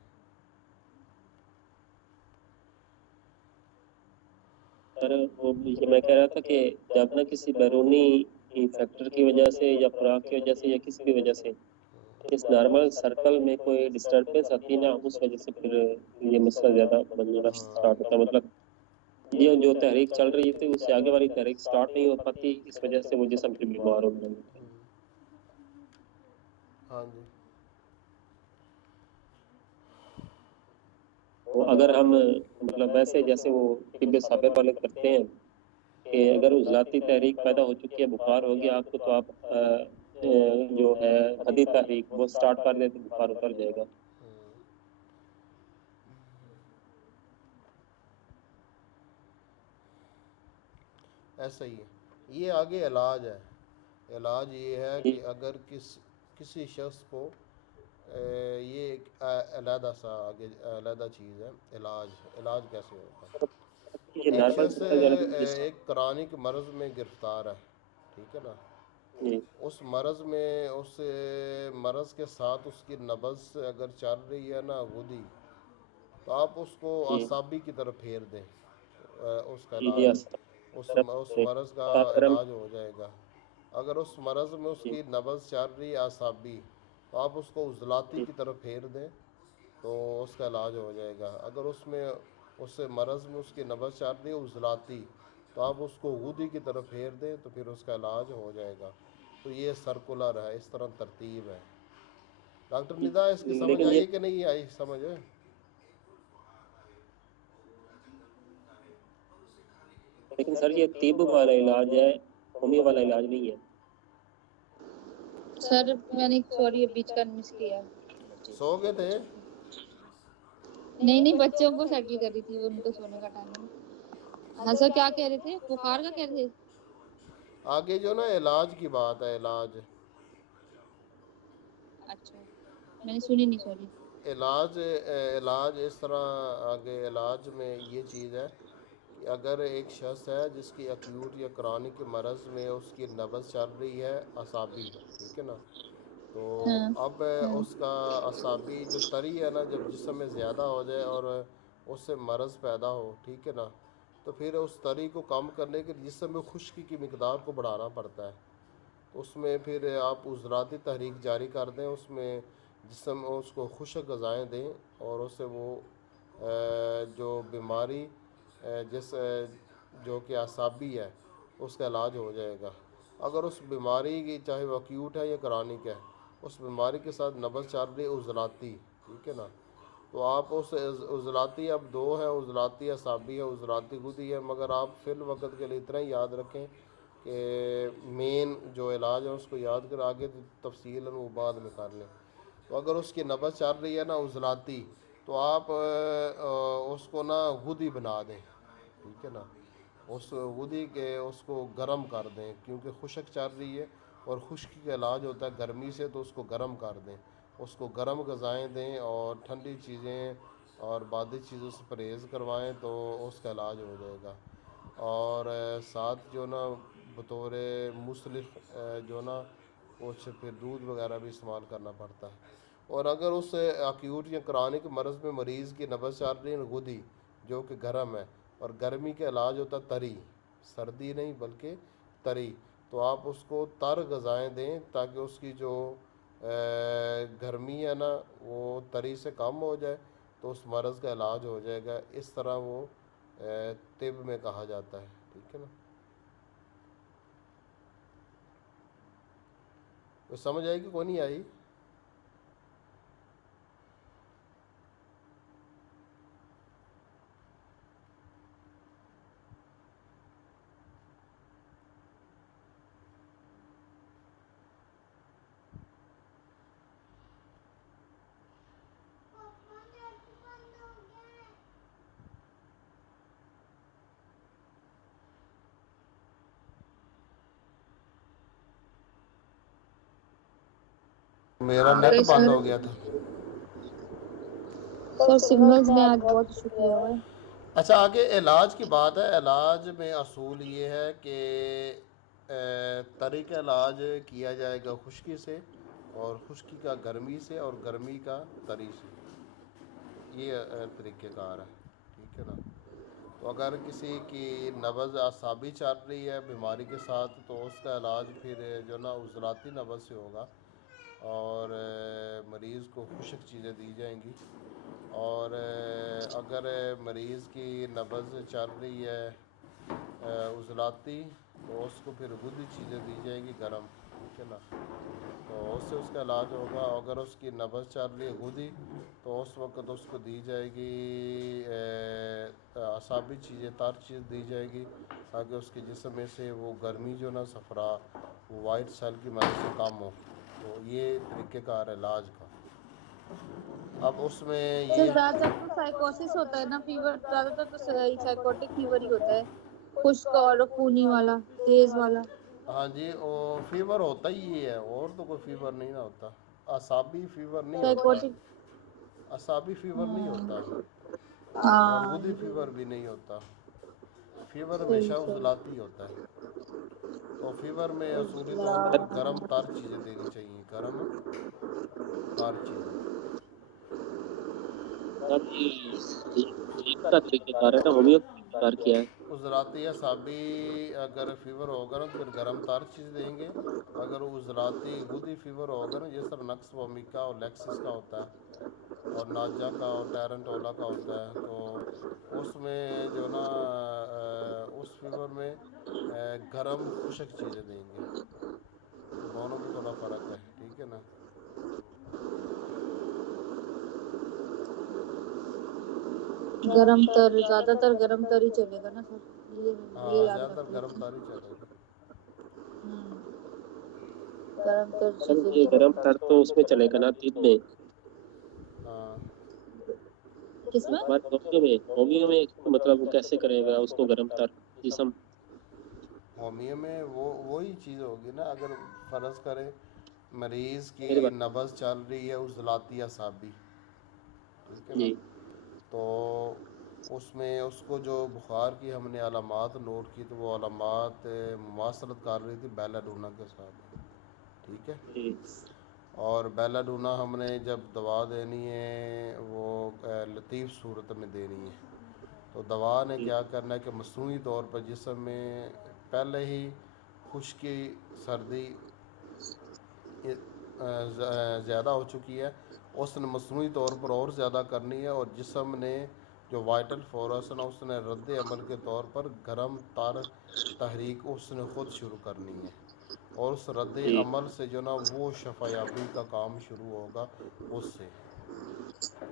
سر وہ یہ میں کہہ رہا تھا کہ جب نہ کسی بیرونی فیکٹر کی وجہ سے یا خوراک کی وجہ سے یا کسی بھی وجہ سے اس نارمل سرکل میں کوئی ڈسٹربنس آتی ہے نا اس وجہ سے پھر یہ مسئلہ زیادہ بننا اسٹارٹ ہوتا ہے، مطلب یہ جو تحریک چل رہی تھی اس سے آگے والی تحریک سٹارٹ نہیں ہو پاتی، اس وجہ سے وہ جسم پھر بیمار ہونے لگتا ہے۔ ہاں جی، تو اگر ہم مطلب ویسے جیسے وہ طب صابر والے کرتے ہیں کہ اگر عضلاتی تحریک پیدا ہو چکی ہے، بخار ہو گیا آپ کو، تو آپ جو ہے حدی تحریک وہ سٹارٹ کر دیں تو بخار اتر جائے گا۔ ایسا ہی ہے۔ یہ آگے علاج ہے، علاج یہ ہے جی کہ اگر کسی شخص کو یہ ایک علیحدہ سا آگے علیحدہ چیز ہے، علاج کیسے ہوتا ہے؟ یہ ایک نارمل شخص سرکل جس ایک کرونک مرض میں گرفتار ہے، ٹھیک ہے نا۔ جی اس مرض میں اس مرض کے ساتھ اس کی نبض اگر چل رہی ہے نا غدی، تو آپ اس کو جی اعصابی کی طرف پھیر دیں، اس کا جی علاج، اس جی مرض کا پاکرم علاج ہو جائے گا۔ اگر اس مرض میں اس جی کی نبض چل رہی ہے اعصابی، تو آپ اس کو عضلاتی جی کی طرف پھیر دیں تو اس کا علاج ہو جائے گا۔ اگر اس مرض میں اس کی نبض چل رہی ہے عضلاتی، تو آپ اس کو غدی کی طرف پھیر دیں تو پھر اس کا علاج ہو جائے گا۔ تو یہ سرکولر ہے، اس طرح ترتیب ہے۔ ڈاکٹر ندا اس کی سمجھ لیکن یہ آئی کہ نہیں آئی سمجھ؟ لیکن سر یہ طب والا علاج ہے، ہومیو والا علاج نہیں ہے۔ سر میں نے سوری بیچ کا مس کیا، سو گئے تھے؟ نہیں بچوں کو سیٹل کر رہی تھی، ان کو سونے کا ٹائم ہے۔ ہاں سر کیا کہہ رہے تھے؟ بخار کا کہہ رہے تھے؟ آگے جو نا علاج کی بات ہے، علاج اچھا میں نے سنی نہیں، سوری۔ علاج اس طرح آگے علاج میں یہ چیز ہے کہ اگر ایک شخص ہے جس کی ایکیوٹ یا کرونک مرض میں اس کی نبض چل رہی ہے اعصابی، ٹھیک ہے نا، تو ہاں اب اس کا اعصابی جو تری ہے نا جب جسم میں زیادہ ہو جائے اور اس سے مرض پیدا ہو، ٹھیک ہے نا، تو پھر اس تری کو کم کرنے کے لیے جسم میں خشکی کی مقدار کو بڑھانا پڑتا ہے۔ تو اس میں پھر آپ عضلاتی تحریک جاری کر دیں، اس میں جسم اس کو خشک غذائیں دیں اور اس سے وہ جو بیماری جس جو کہ اعصابی ہے اس کا علاج ہو جائے گا۔ اگر اس بیماری کی چاہے وہ ایکیوٹ ہے یا کرونک ہے، اس بیماری کے ساتھ نبض چل رہی ہے عضلاتی، ٹھیک ہے نا، تو آپ اس عضلاتی اب دو ہے، عضلاتی اعصابی ہے، عضلاتی غدی ہے، مگر آپ فی الوقت کے لیے اتنا ہی یاد رکھیں کہ مین جو علاج ہے اس کو یاد کر، آگے تفصیل وہ بعد میں کر لیں۔ تو اگر اس کی نبض چل رہی ہے نا عضلاتی، تو آپ اس کو نا غدی بنا دیں، ٹھیک ہے نا، اس غدی کے اس کو گرم کر دیں، کیونکہ خشک چل رہی ہے اور خشکی کا علاج ہوتا ہے گرمی سے، تو اس کو گرم کر دیں، اس کو گرم غذائیں دیں اور ٹھنڈی چیزیں اور بادی چیزوں سے پرہیز کروائیں، تو اس کا علاج ہو جائے گا۔ اور ساتھ جو نا بطور مصلح جو نا کچھ پھر دودھ وغیرہ بھی استعمال کرنا پڑتا ہے۔ اور اگر اس اکیوٹ یا کرونک مرض میں مریض کی نبض چل رہی ہے غدی جو کہ گرم ہے، اور گرمی کا علاج ہوتا ہے تری، سردی نہیں بلکہ تری، تو آپ اس کو تر غذائیں دیں تاکہ اس کی جو گرمی ہے نا وہ تری سے کم ہو جائے، تو اس مرض کا علاج ہو جائے گا۔ اس طرح وہ طب میں کہا جاتا ہے، ٹھیک ہے نا۔ تو سمجھ آئے گی کوئی نہیں آئی؟ میرا نیٹ اوکے بند سر، ہو گیا تھا۔ سر سگنلز میں آج بہت ایشو کیا ہوا ہے۔ اچھا آگے علاج کی بات ہے۔ علاج میں اصول یہ ہے کہ تری کا علاج کیا جائے گا خشکی سے، اور خشکی کا گرمی سے، اور گرمی کا تری سے، یہ طریقہ کار ہے، ٹھیک ہے نا۔ تو اگر کسی کی نبض اعصابی چل رہی ہے بیماری کے ساتھ، تو اس کا علاج پھر جو نا عضلاتی نبض سے ہوگا، اور مریض کو خشک چیزیں دی جائیں گی۔ اور اگر مریض کی نبض چل رہی ہے عضلاتی، تو اس کو پھر غدی چیزیں دی جائیں گی گرم، ٹھیک ہے نا، تو اس سے اس کا علاج ہوگا۔ اگر اس کی نبض چل رہی ہے غدی، تو اس وقت اس کو دی جائے گی اعصابی چیزیں، تر چیز دی جائے گی، تاکہ اس کے جسم میں سے وہ گرمی جو نا صفرا وہ وائٹ سیل کی مدد سے کم ہو۔ تو یہ طریقہ کار ہے علاج کا۔ اب اس میں سر یہ زیادہ تر تو سائیکوسس ہوتا ہے نا، فیور زیادہ تر تو سائیکوٹک فیور ہی ہوتا ہے، خشک اور خونی والا، تیز والا۔ ہاں جی، وہ فیور ہوتا ہی ہے، اور تو کوئی فیور نہیں نہ ہوتا، اعصابی فیور نہیں ہوتا، سائیکوٹک، اعصابی فیور نہیں ہوتا، اور ہاں غدی فیور بھی نہیں ہوتا۔ فیور صحیح ہمیشہ صحیح۔ عضلاتی ہوتا ہے۔ تو فیور میں اصولی طور پر اضلاع، گرم تر چیزیں دینی چاہیے، گرم تر چیزیں۔ سر یہ ٹھیک کا طریقہ کار ہے نا، ہومیوپیتھی کار کیا ہے؟ عضلاتی اعصابی اگر فیور ہوگا نا تو پھر گرم تر چیز دیں گے۔ اگر عضلاتی غدی فیور ہوگا نا، جس طرح نقص ومیکا اور لیکسس کا ہوتا ہے، اور ناجا کا اور ٹیرنٹولا کا ہوتا ہے، تو اس میں جو نا اس فیور میں گرم خشک چیزیں دیں گے۔ تو دونوں میں تھوڑا فرق ہے، ٹھیک ہے نا۔ گرم تر، زیادہ تر گرم تر ہی چلے گا نا سر، یہ ہاں یاد زیادہ تر رکھنا گرم ہے۔ تر ہی چلے گا۔ گرم تر سر چیزیں یہ دیں۔ گرم تر تو اس میں چلے گا نا طب میں، ہاں کس میں؟ ہمارے ہومیو میں مطلب کیسے کرے گا اس کو گرم تر جسم؟ ہومیو میں وہی چیز ہوگی نا، اگر فرض کرے مریض کی میری بات نبض چل رہی ہے عضلاتی اعصابی، ٹھیک ہے نا، جی تو اس میں اس کو جو بخار کی ہم نے علامات نوٹ کی، تو وہ علامات مماثلت کر رہی تھی بیلا ڈونا کے ساتھ، ٹھیک ہے۔ جی اور بیلا ڈونا ہم نے جب دوا دینی ہے وہ لطیف صورت میں دینی ہے، تو دوا نے جی کیا کرنا ہے کہ مصنوعی طور پر جسم میں پہلے ہی خشکی سردی زیادہ ہو چکی ہے، اس نے مصنوعی طور پر اور زیادہ کرنی ہے، اور جسم نے جو وائٹل فورس ہے نا، اس نے رد عمل کے طور پر گرم تر تحریک اس نے خود شروع کرنی ہے، اور اس رد جی عمل سے جو نا وہ شفا یابی کا کام شروع ہوگا اس سے۔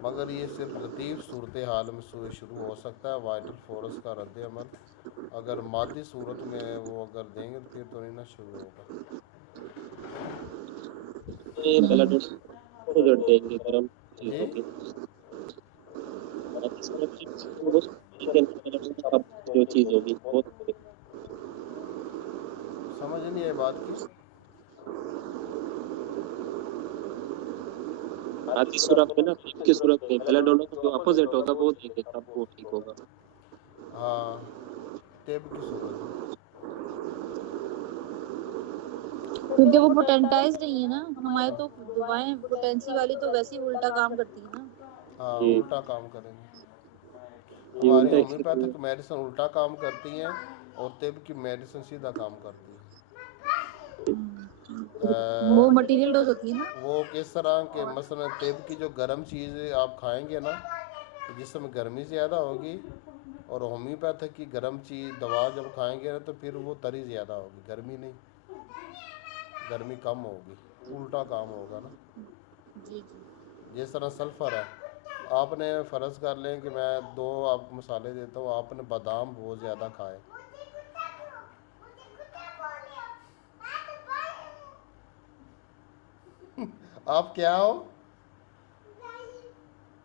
مگر یہ صرف لطیف صورتحال میں شروع ہو سکتا ہے. وائٹل فورس کا رد عمل اگر مادی صورت میں وہ اگر دیں گے تو پھر تو نہیں نہ شروع ہوگا. یہ بلڈ اپوزٹ دیں گے گرم چیز جی ہوگی مادی صورت میں وہ لیکن اب جو چیز ہوگی وہ سمجھ نہیں آئی بات کی. مادی صورت میں نا ٹیپ کی صورت میں بلڈ جو اپوزٹ ہوگا وہ دیں گے تب وہ ٹھیک ہوگا. ہاں ٹیب کی صورت میں. کیونکہ وہ پوٹینٹائز نہیں ہے نا. ہماری تو دعائیں پوٹینسی والی تو ویسے ہی الٹا کام کرتی ہے نا. ہاں یہ الٹا کام کریں گے. یہ ہماری الٹا ہومیوپیتھک میڈیسن الٹا کام کرتی ہیں اور طب کی میڈیسن سیدھا کام کرتی ہے. وہ مٹیریل ڈوز ہوتی ہے نا. وہ کس طرح کہ مثلا طب کی جو گرم چیز آپ کھائیں گے نا جس میں گرمی زیادہ ہوگی اور ہومیوپیتھک کی گرم چیز دوا جب کھائیں گے نا تو پھر وہ تری زیادہ ہوگی گرمی نہیں گرمی کم ہوگی الٹا کام ہوگا نا. جی جی. جس طرح سلفر ہے آپ نے فرض کر لیں کہ میں 2 آپ مسالے دیتا ہوں آپ نے بادام بہت زیادہ کھائے آپ کیا ہو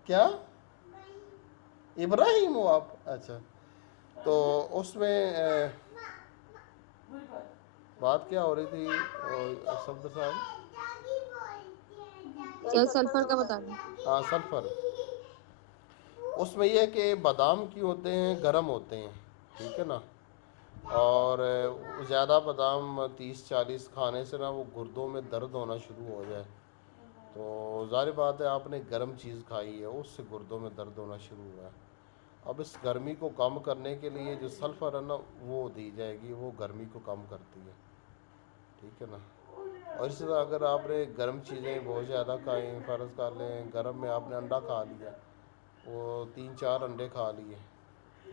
کیا ابراہیم ہو آپ اچھا تو اس میں بات کیا ہو رہی تھی صفدر صاحب. سر سلفر کا بتا دیں. ہاں سلفر اس میں یہ ہے کہ بادام کی ہوتے ہیں گرم ہوتے ہیں ٹھیک ہے نا اور زیادہ بادام 30-40 کھانے سے نا وہ گردوں میں درد ہونا شروع ہو جائے تو ظاہر بات ہے آپ نے گرم چیز کھائی ہے اس سے گردوں میں درد ہونا شروع ہوا ہے. اب اس گرمی کو کم کرنے کے لیے جو سلفر ہے نا وہ دی جائے گی وہ گرمی کو کم کرتی ہے ٹھیک ہے نا. اور اسی طرح اگر آپ نے گرم چیزیں بہت زیادہ کھائیں فرض کر لیں گرم میں آپ نے انڈا کھا لیا وہ 3-4 انڈے کھا لیے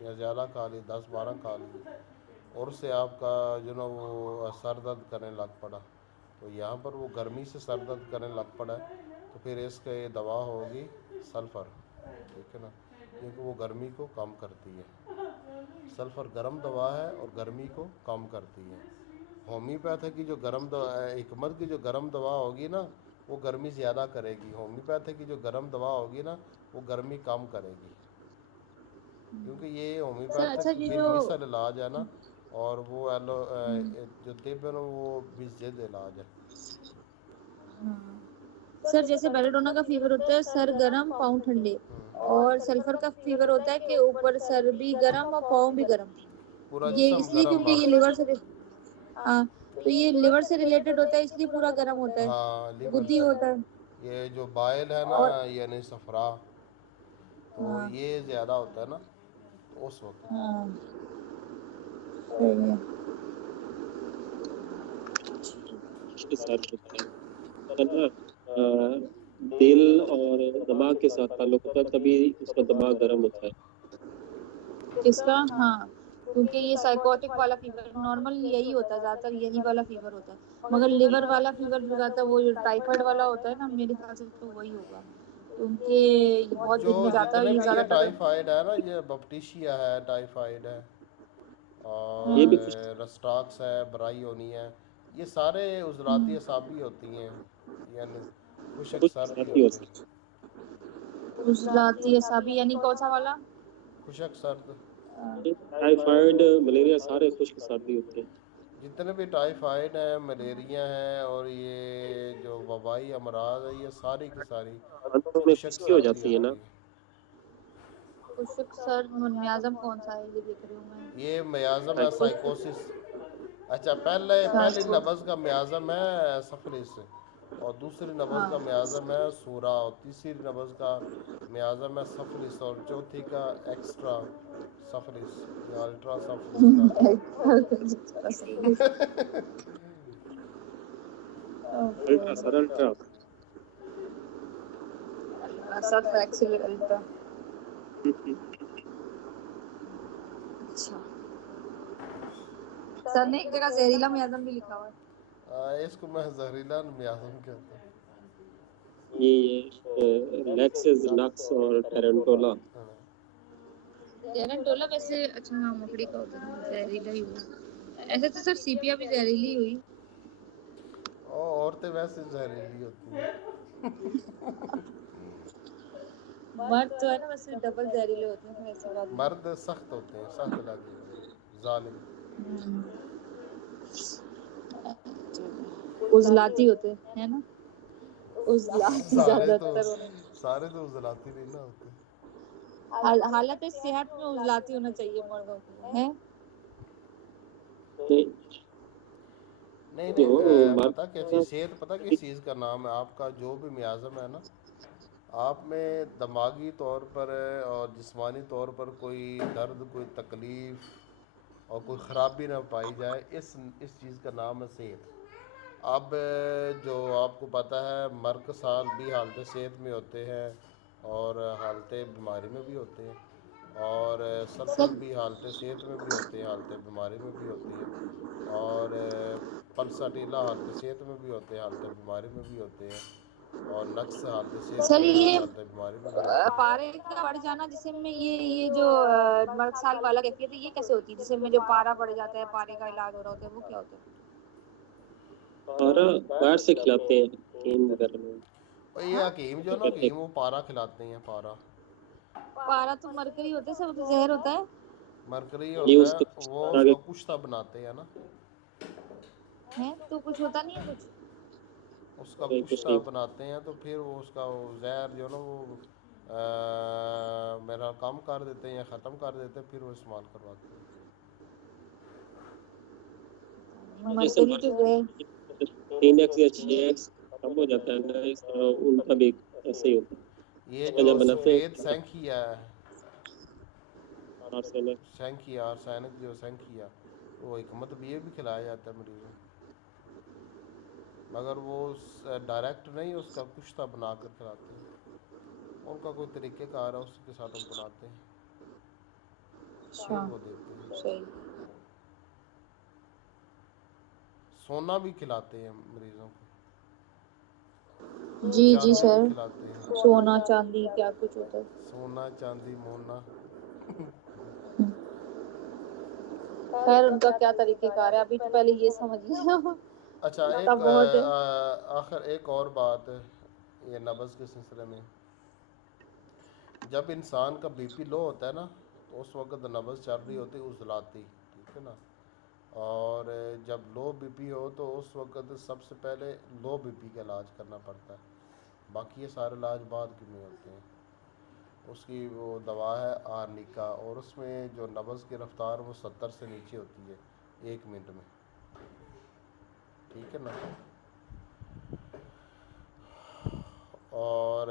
یا زیادہ کھا لیے 10-12 کھا لیے اور اس سے آپ کا جو نا وہ سر درد کرنے لگ پڑا تو یہاں پر وہ گرمی سے سر درد کرنے لگ پڑا ہے تو پھر اس کے دوا ہوگی سلفر ٹھیک ہے نا کیونکہ وہ گرمی کو کم کرتی ہے. سلفر گرم دوا ہے اور گرمی کو کم کرتی ہے. ہومیوپیتھی کی جو گرم دوا حکمت کی جو گرم دوا ہوگی نا وہ گرمی زیادہ کرے گی. ہومیوپیتھی کی جو گرم دوا ہوگی نا وہ گرمی کم کرے گی کیونکہ یہ سر اچھا ہومیوپیتھک یہ جو بالمثل علاج ہے نا اور وہ جو طب ہے نا وہ بضد علاج ہے. سر جیسے بیلیڈونا کا فیور ہوتا ہے سر گرم پاؤں ٹھنڈے اور سلفر کا فیور ہوتا ہے کہ اوپر سر بھی گرم اور پاؤں بھی گرم. پورا یہ جسم اس لیے گرم کیونکہ بس یہ لیور سے ہاں تو یہ لیور سے ریلیٹڈ ہوتا ہے اس لیے پورا گرم ہوتا ہاں ہے لیور گدی سے ہوتا ہے. یہ جو بائل ہے نا اور یعنی صفرا تو ہاں یہ زیادہ ہوتا ہے نا تو اس وقت ہاں صحیح ہے. کے ساتھ ہوتا ہے نا دل اور دماغ کے ساتھ تعلق ہوتا ہے تبھی اس کا دماغ گرم ہوتا ہے. کس کا ہاں کیونکہ یہ سائیکوٹک والا فیور نارمل یہی ہوتا ہے زیادہ تر یہی والا فیور ہوتا ہے مگر لیور والا فیور جو رہتا ہے وہ جو ٹائیفائڈ والا ہوتا ہے نا میرے خیال سے تو وہی ہوگا کیونکہ یہ بہت جو دن میں جاتا ہے جتنے یہ بھی زیادہ تر. ٹائیفائڈ ہے نا یہ بپٹیشیا ہے ٹائیفائڈ ہے یہ اور بھی کچھ رسٹاکس ہے برائی ہونی ہے یہ سارے عضلاتی اعصابی ہوتی ہیں یعنی خشک کچھ سردی ساتھ ہی ہو ہوتے ہیں. سکتا عضلاتی اعصابی یعنی کون سا والا. خشک سرد ہے. ٹائیفائڈ ملیریا سارے خشک سردی ہوتے ہیں. جتنے بھی ٹائیفائڈ ہیں ملیریا ہیں اور یہ جو وبائی امراض ہے یہ ساری کی ساری آنتوں میں خشک خشکی ہو سردی جاتی ہے نا. ہوتی ہے. خشک سر میازم کون سا ہے یہ دیکھ رہی ہوں میں. یہ میازم ہے ٹائیفائڈ سائیکوسس. اچھا پہلی نبض کا میازم ہے سفلس اور دوسری نبض ہاں کا میازم ہے سورا اور تیسری نبض کا میازم ہے سفلس اور چوتھی کا ایکسٹرا سفلس یا الٹرا سفلس کا الٹرا سر الٹرا اچھا سر نے ایک جگہ زہریلا میازم بھی لکھا ہوا ہے. اس کو میں زہریلا میازم کہتا ہوں. یہ لیکسس نکس اور ٹیرنٹولا. ٹیرنٹولا ویسے اچھا ہاں مکڑی کا ہوتا ہے زہریلا ہی ہوا. ایسے تو سر سیپیا بھی زہریلی ہوئی. عورتیں ویسے زہریلی ہوتی ہیں. مرد تو ہے نا ویسے ڈبل زہریلے ہوتے ہیں. ایسی بات مرد سخت ہوتے ہیں, سخت علاقے ظالم. عضلاتی ہوتے ہیں نا, عضلات سارے زیادہ تو تر ہونے. سارے تو عضلاتی نہیں نا ہوتے. حالت صحت میں عضلاتی ہونا چاہیے مردوں کی ہے. نہیں جو نہیں, مرد پتہ کیا چیز, صحت پتہ کس چیز کا نام ہے. آپ کا جو بھی میازم ہے نا, آپ میں دماغی طور پر اور جسمانی طور پر کوئی درد, کوئی تکلیف اور کوئی خرابی نہ پائی جائے, اس چیز کا نام ہے صحت. اب جو آپ کو پتہ ہے مرد سال بھی حالت صحت میں ہوتے ہیں اور حالت بیماری میں بھی ہوتے ہیں, اور سرسبز بھی حالت صحت میں بھی ہوتے ہیں, حالت بیماری میں بھی ہوتی ہیں, اور پلسا ٹیلا حالت صحت میں بھی ہوتے ہیں, حالت بیماری میں بھی ہوتے ہیں, اور نقص حالت صحت سر میں بھی ہوتے یہ ہیں, حالت بیماری میں بھی ہوتے ہیں. پارے کا بڑھ جانا جسم میں, یہ جو مرد سال والا کیفیت ہے یہ کیسے ہوتی ہے؟ جسم میں جو پارا بڑھ جاتا ہے, پارے کا علاج ہو رہا ہوتا ہے, وہ کیا ہوتا ہے؟ اور باہر سے کھلاتے ہیں حکیم وغیرہ میں. اور یہ حکیم جو ہے نا, حکیم وہ پارا کھلاتے ہیں. پارا تو مرکری ہوتا ہے سر, وہ تو زہر ہوتا ہے. مرکری یہ ہوتا اس کے ہے, وہ اس آگے کا کشتہ بناتے ہیں نا. ہے تو کچھ ہوتا نہیں ہے کچھ. اس کا کچھ کشتہ نہیں. بناتے ہیں تو پھر وہ اس کا وہ زہر جو ہے نا وہ میرا کام کر دیتے ہیں یا ختم کر دیتے ہیں, پھر وہ استعمال کرواتے ہیں. جیسے مرکری تو زہر. 3x یا 6x کم ہو جاتا ہے نا, اس طرح ان کا بھی ایسے ہی ہوتا ہے. یہ اس کا جو جب بناتے سفید ہیں سینکھیا ہے, آرسینک. سینکھیا اور سینک جو سینکھیا, وہ حکمت بھی یہ بھی کھلایا جاتا ہے مریضوں کو, مگر وہ ڈائریکٹ نہیں, اس کا کشتہ بنا کر کھلاتے ہیں. ان کا کوئی طریقہ کار ہے, اس کے ساتھ وہ بناتے ہیں, پھر اچھا وہ دیتے ہیں. صحیح. سونا بھی کھلاتے ہیں مریضوں کو, جی جی چاندی بھی سر, کھلاتے ہیں. سونا چاندی کیا کچھ ہوتا ہے. سونا چاندی مونا. خیر ان کا کیا طریقہ کار ہے, ابھی تو پہلے یہ سمجھ لیا. اچھا, تب ایک بہت ہے. آخر ایک اور بات یہ نبض کے سلسلے میں, جب انسان کا بی پی لو ہوتا ہے نا, تو اس وقت نبض چل رہی ہوتی ہے عضلاتی, ٹھیک ہے نا. اور جب لو بی پی ہو تو اس وقت سب سے پہلے لو بی پی کا علاج کرنا پڑتا ہے, باقی یہ سارے علاج بعد میں ہوتے ہیں. اس کی وہ دوا ہے آرنیکا, اور اس میں جو نبض کی رفتار وہ 70 سے نیچے ہوتی ہے 1 منٹ میں, ٹھیک ہے نا. اور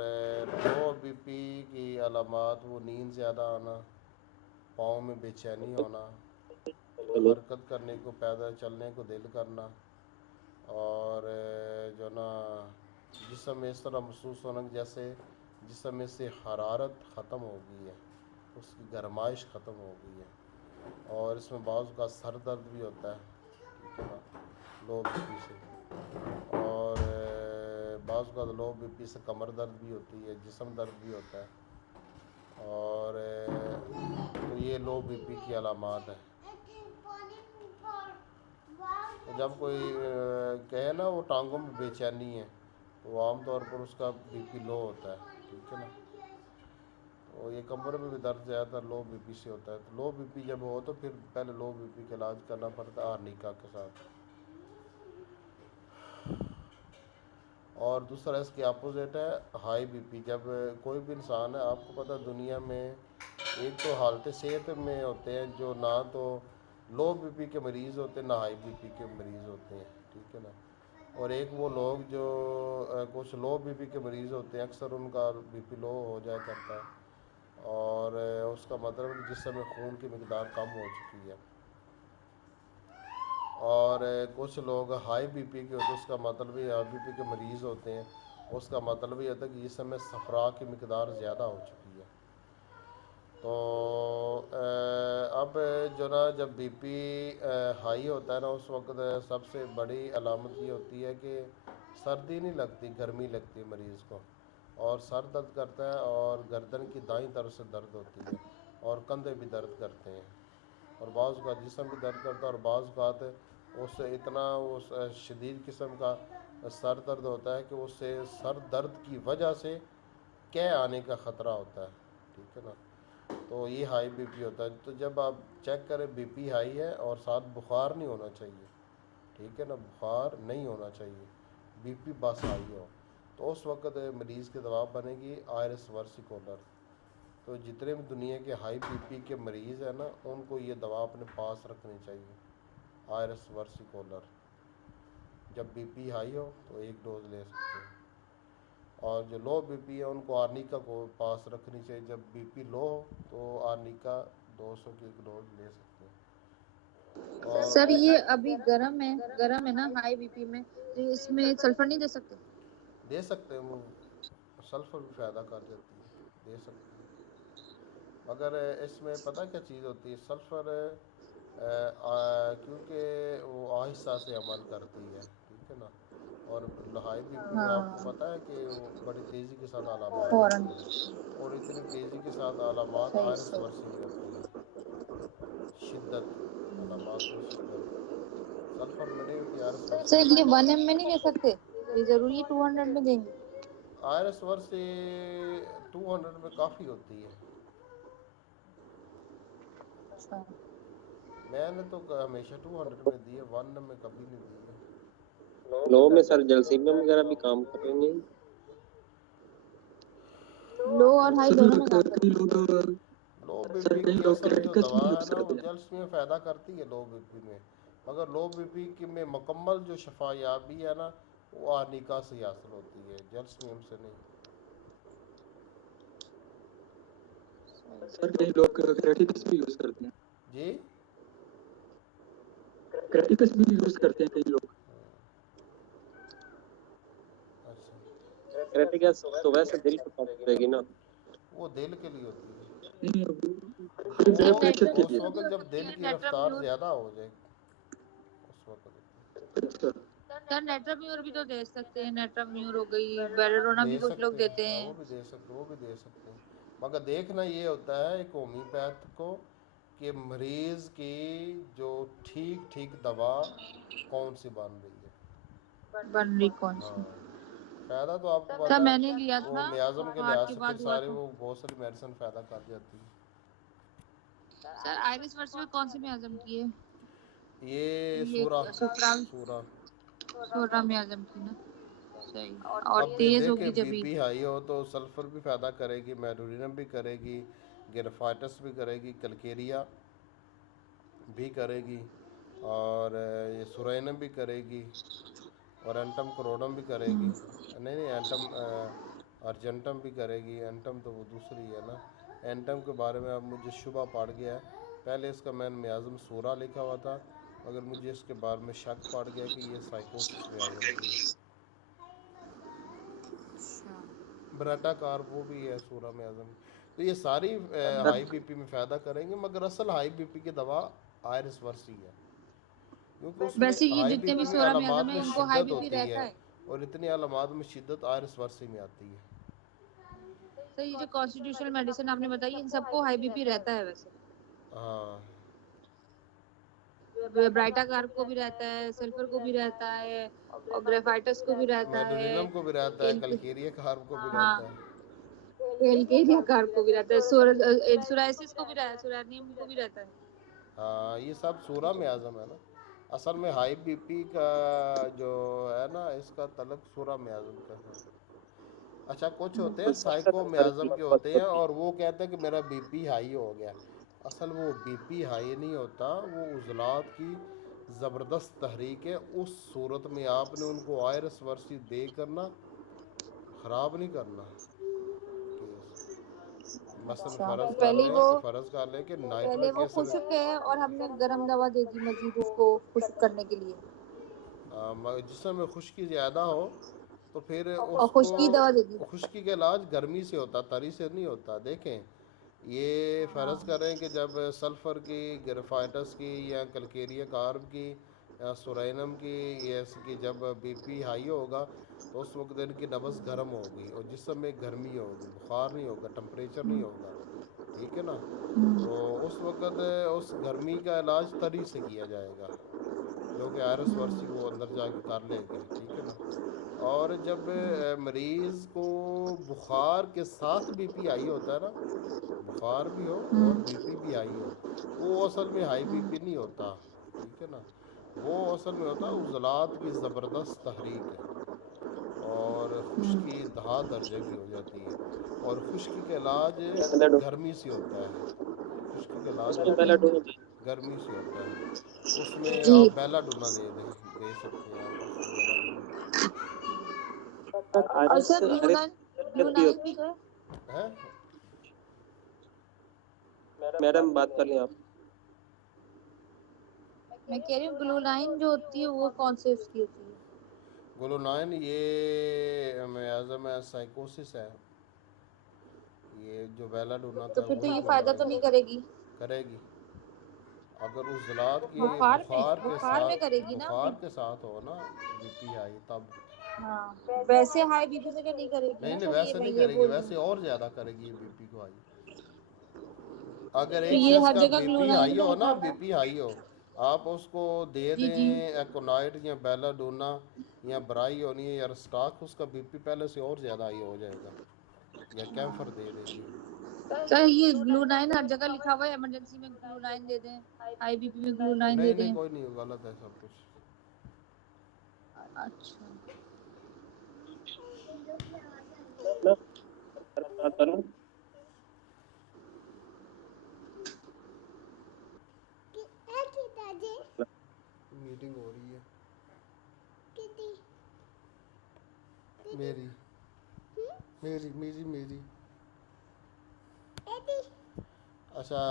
لو بی پی کی علامات وہ نیند زیادہ آنا, پاؤں میں بے چینی ہونا, حرکت کرنے کو, پیدل چلنے کو دل کرنا, اور جو نا جسم میں اس طرح محسوس ہونا کہ جیسے جسم میں سے حرارت ختم ہو گئی ہے, اس کی گرمائش ختم ہو گئی ہے. اور اس میں بعض کا سر درد بھی ہوتا ہے, ٹھیک ہے نا, لو بی پی سے. اور بعض کا لو بی پی سے کمر درد بھی ہوتی ہے, جسم درد بھی ہوتا ہے. اور تو یہ لو بی پی کی علامات ہیں. جب کوئی کہے نا وہ ٹانگوں میں بے چینی ہے, تو عام طور پر اس کا بی پی لو ہوتا ہے, ٹھیک ہے نا. اور یہ کمر میں بھی درد زیادہ تر لو بی پی سے ہوتا ہے. تو لو بی پی جب ہو تو پھر پہلے لو بی پی کا علاج کرنا پڑتا ہے آرنیکا کے ساتھ. اور دوسرا اس کے اپوزٹ ہے ہائی بی پی. جب کوئی بھی انسان ہے, آپ کو پتہ دنیا میں ایک تو حالت صحت میں ہوتے ہیں جو نہ تو لو بی پی کے مریض ہوتے ہیں, نہ ہائی بی پی کے مریض ہوتے ہیں, ٹھیک ہے نا. اور ایک وہ لوگ جو کچھ لو بی پی کے مریض ہوتے ہیں, اکثر ان کا بی پی لو ہو جایا کرتا ہے, اور اس کا مطلب کہ جسم میں خون کی مقدار کم ہو چکی ہے. اور کچھ لوگ ہائی بی پی کے ہوتے ہیں, اس کا مطلب یہ ہائی بی پی کے مریض ہوتے ہیں, اس کا مطلب یہ ہوتا ہے کہ جسم میں صفرا کی مقدار زیادہ ہو چکی ہے. تو اب جو نا جب بی پی ہائی ہوتا ہے نا, اس وقت سب سے بڑی علامت یہ ہوتی ہے کہ سردی نہیں لگتی, گرمی لگتی ہے مریض کو. اور سر درد کرتا ہے اور گردن کی دائیں طرف سے درد ہوتی ہے اور کندھے بھی درد کرتے ہیں اور بعض اوقات جسم بھی درد کرتا ہے اور بعض اوقات اس سے اتنا شدید قسم کا سر درد ہوتا ہے کہ اس سے سر درد کی وجہ سے کہہ آنے کا خطرہ ہوتا ہے. ٹھیک ہے نا. تو یہ ہائی بی پی ہوتا ہے. تو جب آپ چیک کریں بی پی ہائی ہے اور ساتھ بخار نہیں ہونا چاہیے. ٹھیک ہے نا, بخار نہیں ہونا چاہیے, بی پی بس ہائی ہو, تو اس وقت مریض کی دوا بنے گی آئرس ورسیکولر. تو جتنے بھی دنیا کے ہائی بی پی کے مریض ہیں نا, ان کو یہ دوا اپنے پاس رکھنی چاہیے, آئرس ورسیکولر. جب بی پی ہائی ہو تو ایک ڈوز لے سکتے ہیں, اور جو لو بی پی ہے ان کو آرنیکا کو پاس رکھنی چاہیے. جب بی پی لو ہو تو آرنیکا 200 کی ایک ڈوز لے سکتے ہیں. اور سر یہ ابھی گرم ہے نا ہائی بی پی میں, تو اس میں سلفر نہیں دے سکتے؟ دے سکتے ہیں, وہ سلفر بھی فائدہ کر دیتی ہے, دے سکتے ہیں. مگر اس میں پتہ کیا چیز ہوتی ہے, سلفر کیونکہ وہ آہستہ سے عمل کرتی ہے. ٹھیک ہے نا. اور ہائی بی پی میں آپ کو ہاں پتہ ہے کہ وہ بڑی تیزی کے ساتھ علامات فوراً. ہوتی ہے, اور اتنی تیزی کے ساتھ علامات صحیح آئرس صحیح. ورسی میں ہوتی ہے. شدت, علامات میں شدت سلفر میں نہیں ہوتی, آئرس ورسی سر میں یہ ہوتی 1 میں نہیں دے سکتے, یہ ضروری 200 میں دیں گے؟ ہے. آئرس ورسی 200 میں کافی ہوتی ہے. اچھا. میں نے تو ہمیشہ 200 میں دی ہے, 1 میں کبھی نہیں دی ہے. لو میں سر جلسیمیم وغیرہ بھی کام کر رہے ہیں. لو اور ہائی دونوں میں کام کئی کرتے ہیں. لوگ لو بی سر پی کئی کی لوگ اصل جو کریٹیکس دوا بھی ہے یوز نا وہ کرتے ہیں. جلس میں فائدہ کرتی ہے لو بی پی میں, مگر لو بی پی کی میں مکمل جو شفا یابی ہے نا, وہ آرنیکا سے حاصل ہوتی ہے, جلسمیم سے نہیں. سر کئی لوگ کریٹیکس بھی یوز کرتے ہیں. جی کریٹیکس بھی یوز کرتے ہیں کئی لوگ. اچھا, کریٹیکس تو ویسے دل کو طاقت دے گی نا. وہ دل کے لیے ہوتی ہے. نہیں ہائی سر بلڈ پریشر کے اس لیے. وقت جب ہوتی دل ہے کی رفتار نیٹرامیور. زیادہ ہو جائے اس وقت اچھا. سر نیٹرامیور بھی تو دے سکتے ہیں, نیٹرامیور ہو گئی, بیلرونا بھی دے کچھ لوگ سکتے ہیں. دیتے ہاں ہیں. وہ بھی دے سکتے, وہ بھی دے سکتے ہیں. مگر دیکھنا یہ ہوتا ہے ایک ہومیوپیتھ کو کہ مریض کی جو ٹھیک دوا کون سی بن رہی ہے. بن رہی کون سی. ہاں, فائدہ تو آپ کو سر پتا میں ہے نے لیا وہ تھا میازم کے ہارٹ لحاظ کے سے پھر بعد ہوا سارے تھا. وہ بہت ساری میڈیسن فائدہ کر جاتی ہے. سر آئرس ورسی میں کون سی میازم کی ہے؟ یہ سورا, یہ سفرال سورا. سوڈا میازم کی نا. صحیح. اور اب تیز دیکھیں ہوگی بی جبھی. پی ہائی ہو تو سلفر بھی فائدہ کرے گی, میڈورینم بھی کرے گی, گرفائٹس بھی کرے گی, کلکیریا بھی کرے گی, اور یہ سورینم بھی کرے گی, اور اینٹم کروڈم بھی کرے گی. نہیں اینٹم ارجنٹم بھی کرے گی. اینٹم تو وہ دوسری ہے نا. اینٹم کے بارے میں اب مجھے شبہ پڑ گیا ہے, پہلے اس کا میں نے میازم سورا لکھا ہوا تھا, مگر مجھے اس کے بارے میں شک پڑ گیا کہ یہ سائیکوسس میازم کی ہے. براٹا کارب وہ بھی ہے سورا میازم. تو یہ ساری ہائی بی پی میں فائدہ کریں گے, مگر اصل ہائی بی پی کی دوا آئرس ورسی ہے, کیونکہ اس میں ویسے یہ ہائی بی جتنے بھی پی میں سورا میازم علامات ہے میں ان کو ہائی شدت بی پی ہوتی رہتا ہے, ہے. اور اتنی علامات میں شدت آئرس ورسی میں آتی ہے. سر یہ جو کانسٹیٹیوشنل میڈیسن آپ نے بتائی ان سب کو ہائی بی پی رہتا ہے ویسے. ہاں, برائٹا کارب کو بھی رہتا ہے, سلفر کو بھی رہتا ہے, اور گریفائٹس کو بھی رہتا ہے. میڈورینم کو بھی رہتا ہے, کلکیریا کارب کو بھی ہاں, رہتا ہے. کیلکیریا کارب کو بھی رہتا ہے, سورائسس کو بھی رہتا ہے, سورانیم کو بھی رہتا ہے. ہاں, یہ سب سورا میازم ہے نا. اصل میں ہائی بی پی کا جو ہے نا, اس کا تعلق سورا میازم کا ہے. اچھا, کچھ ہوتے ہیں سائیکو میازم کے ہوتے ہیں, اور وہ کہتے ہیں کہ میرا بی پی ہائی ہو گیا. اصل وہ بی پی ہائی نہیں ہوتا, وہ عضلات کی زبردست تحریک ہے. اس صورت میں آپ نے ان کو آئرس ورسی دے کرنا خراب نہیں کرنا کیس. مثلا اچھا, فرض کر پہلے لیں وہ کہ پہلے نائٹرک وہ ایسڈ, خشک ہے اور ہم نے گرم دوا دے دی مزید اس کو خشک کرنے کے لیے. جسم میں خشکی زیادہ ہو تو پھر اور اس کو خشکی دوا دے دی. خشکی کا علاج گرمی سے ہوتا, تری سے نہیں ہوتا. دیکھیں, یہ ہاں. فرض کریں کہ جب سلفر کی, گریفائٹس کی, یا کلکیریا کارب کی یا سورینم کی کی جب بی پی ہائی ہوگا تو اس وقت ان کی نبض گرم ہوگی اور جسم میں گرمی ہوگی، بخار نہیں ہوگا، ٹمپریچر نہیں ہوگا، ٹھیک ہے نا. تو اس وقت اس گرمی کا علاج تری سے کیا جائے گا، جو کہ آئرس ورسی وہ اندر جا کے کر لے گی، ٹھیک ہے نا. اور جب مریض کو بخار کے ساتھ بی پی آئی ہوتا ہے نا، بخار بھی ہو اور بی پی بھی آئی ہو، وہ اصل میں ہائی بی پی نہیں ہوتا، ٹھیک ہے نا. وہ اصل میں ہوتا ہے عضلات کی زبردست تحریک ہے اور خشکی دہا درجے کی ہو جاتی ہے. اور خشکی کا علاج گرمی سے ہوتا ہے، خشکی کا علاج اس جو میں ہوتا پہلا ہے ڈوز گرمی سے ہوتا ہے. اس میں جی. آپ بیلا ڈونا دے سکتے ہیں، آپ اس کو بیلا ڈونا اور آئرس سر بھی گلونائن بھی تو ہے. ہے. میڈم بات کر لیں آپ. میں کہہ رہی ہوں گلونائن جو ہوتی ہے وہ کون سے اس کی ہوتی ہے؟ گلونائن یہ میازم ہے، سائیکوسس ہے. یہ جو بیلا ڈونا تو تھا پھر تو وہی یہ فائدہ تو گلونائن نہیں کرے گی کرے گی. اگر اس ذلات کی بخار میں کرے گی نا. بخار کے ساتھ ہو نا بی پی آئی تب. ہاں ویسے ہائی بی پی سے کیا نہیں کرے گی نہیں نا نہیں سر، یہ ویسے میں نہیں یہ کرے گی، بول رہی ویسے ہوں. اور زیادہ کرے گی بی پی کو آئی. اگر تو ایک یہ شخص ہر کا جگہ بی پی گلونائن ہائی کا ہو نا، لکھا ہوا بی ہے. پی ہائی ہو، آپ اس کو دے جی دیں جی. ایکونائٹ یا بیلا ڈونا یا برائی ہونی ہے یا اسٹاک، اس کا بی پی پہلے سے اور زیادہ ہائی ہو جائے گا. یا کیمفر دے دیں گے. سر یہ گلونائن ہر جگہ لکھا ہوا ہے، ایمرجنسی میں گلونائن دے دیں، ہائی بی پی میں گلونائن دے نہیں نہیں دیں. کوئی نہیں، غلط ہے سب کچھ. اچھا. بات کروں. میٹنگ ہو رہی ہے میری میری میری میری اچھا.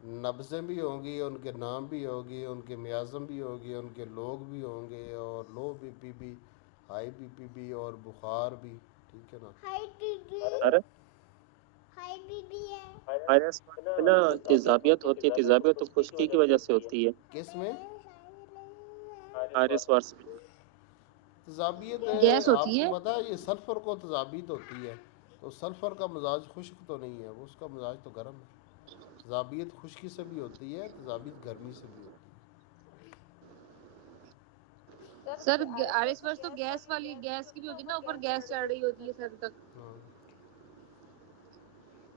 نبزیں بھی ہوں گی، ان کے نام بھی ہوگی، ان کے میازم بھی ہوگی، ان کے لوگ بھی ہوں گے، اور لو بی پی بھی، ہائی بی پی بھی، اور بخار بھی، ٹھیک ہے نا. آئرس میں نا تیزابیت ہوتی ہے، تیزابیت تو خشکی کی وجہ سے ہوتی ہے. کس میں آئرس وارس میں تضابیت گیس آپ ہوتی کو ہے. پتہ ہے یہ سلفر کو تضابیت ہوتی ہے، تو سلفر کا مزاج خشک تو نہیں ہے، وہ اس کا مزاج تو گرم ہے. تضابیت خشکی سے بھی ہوتی ہے، تضابیت گرمی سے بھی ہوتی ہے. سر آر ایس ورس تو گیس والی، گیس کی بھی ہوتی ہے نا، اوپر گیس چڑھ رہی ہوتی ہے سر تک. ہاں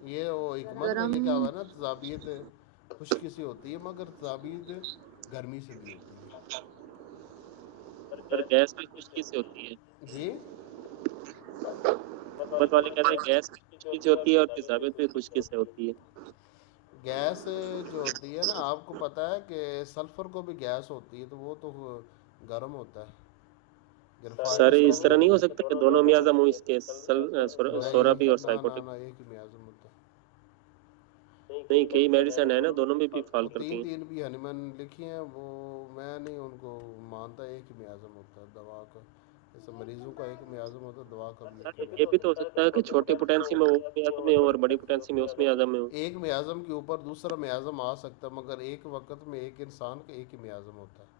یہ وہ حکمت میں گرم. لکھا ہوا ہے نا، تضابیت خشکی سے ہوتی ہے مگر تضابیت گرمی سے بھی ہوتی ہے. اور گیس بھی خشکی سے ہوتی ہے. جی حکومت والے کہتے ہیں گیس بھی خشکی سے ہوتی ہے اور تیزابیت بھی خشکی سے ہوتی ہے. گیس جو ہوتی ہے نا، آپ کو پتہ ہے کہ سلفر کو بھی گیس ہوتی ہے، تو وہ تو گرم ہوتا ہے. سر گرفائٹ اس طرح نہیں ہو سکتا کہ دونوں میازم ہوں اس کے، سورابی اور نہیں سائیکوٹک. نہ ایک ہی میازم ہوتا ہے. نہیں کئی میڈیسن ہے نا دونوں میں بھی فال وہ کرتی تین ہیں. تین بھی ہنیمن لکھی ہیں، وہ میں نہیں ان کو مانتا. ایک ہی میازم ہوتا ہے دوا کا، جیسے مریضوں کا ایک میازم ہوتا ہے، دوا کا بھی ایک ہی یہ بھی میازم تو ہو ہوتا سکتا ہے کہ چھوٹے پوٹینسی میں وہ میازم میں ہو اور بڑی پوٹینسی میں اس میازم میں ہو. ہے. ایک میازم کے اوپر دوسرا میازم آ سکتا ہے، مگر ایک وقت میں ایک انسان کا ایک ہی میازم ہوتا ہے.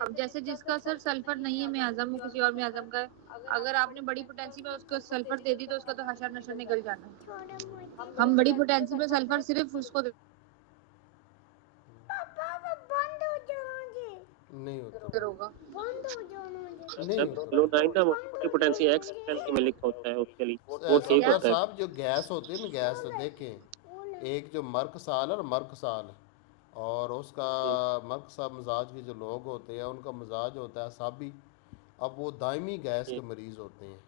اب جیسے جس کا سر سلفر نہیں ہے میازم، وہ کسی اور میازم کا ہے، اگر آپ نے بڑی پوٹینسی میں اس کو سلفر دے دی تو اس کا تو حشر نشر نکل جانا ہے. ہم بڑی پوٹینسی میں سلفر صرف اس کو نہیں ہوتا، ہوگا. اچھا نہیں ہوتا. گلونائن نا وہ چھوٹی پوٹینسی ایکس پوٹینسی میں لکھا ہوتا ہے اس کے لیے، وہ ٹھیک سرور ہوتا ہے. صاحب جو گیس ہوتی ہے نا، گیس دیکھیں، ایک جو مرک سال ہے اور مرک سال، اور اس کا مرک صاحب مزاج کے جو لوگ ہوتے ہیں ان کا مزاج ہوتا ہے صابی. اب وہ دائمی گیس کے مریض ہوتے ہیں،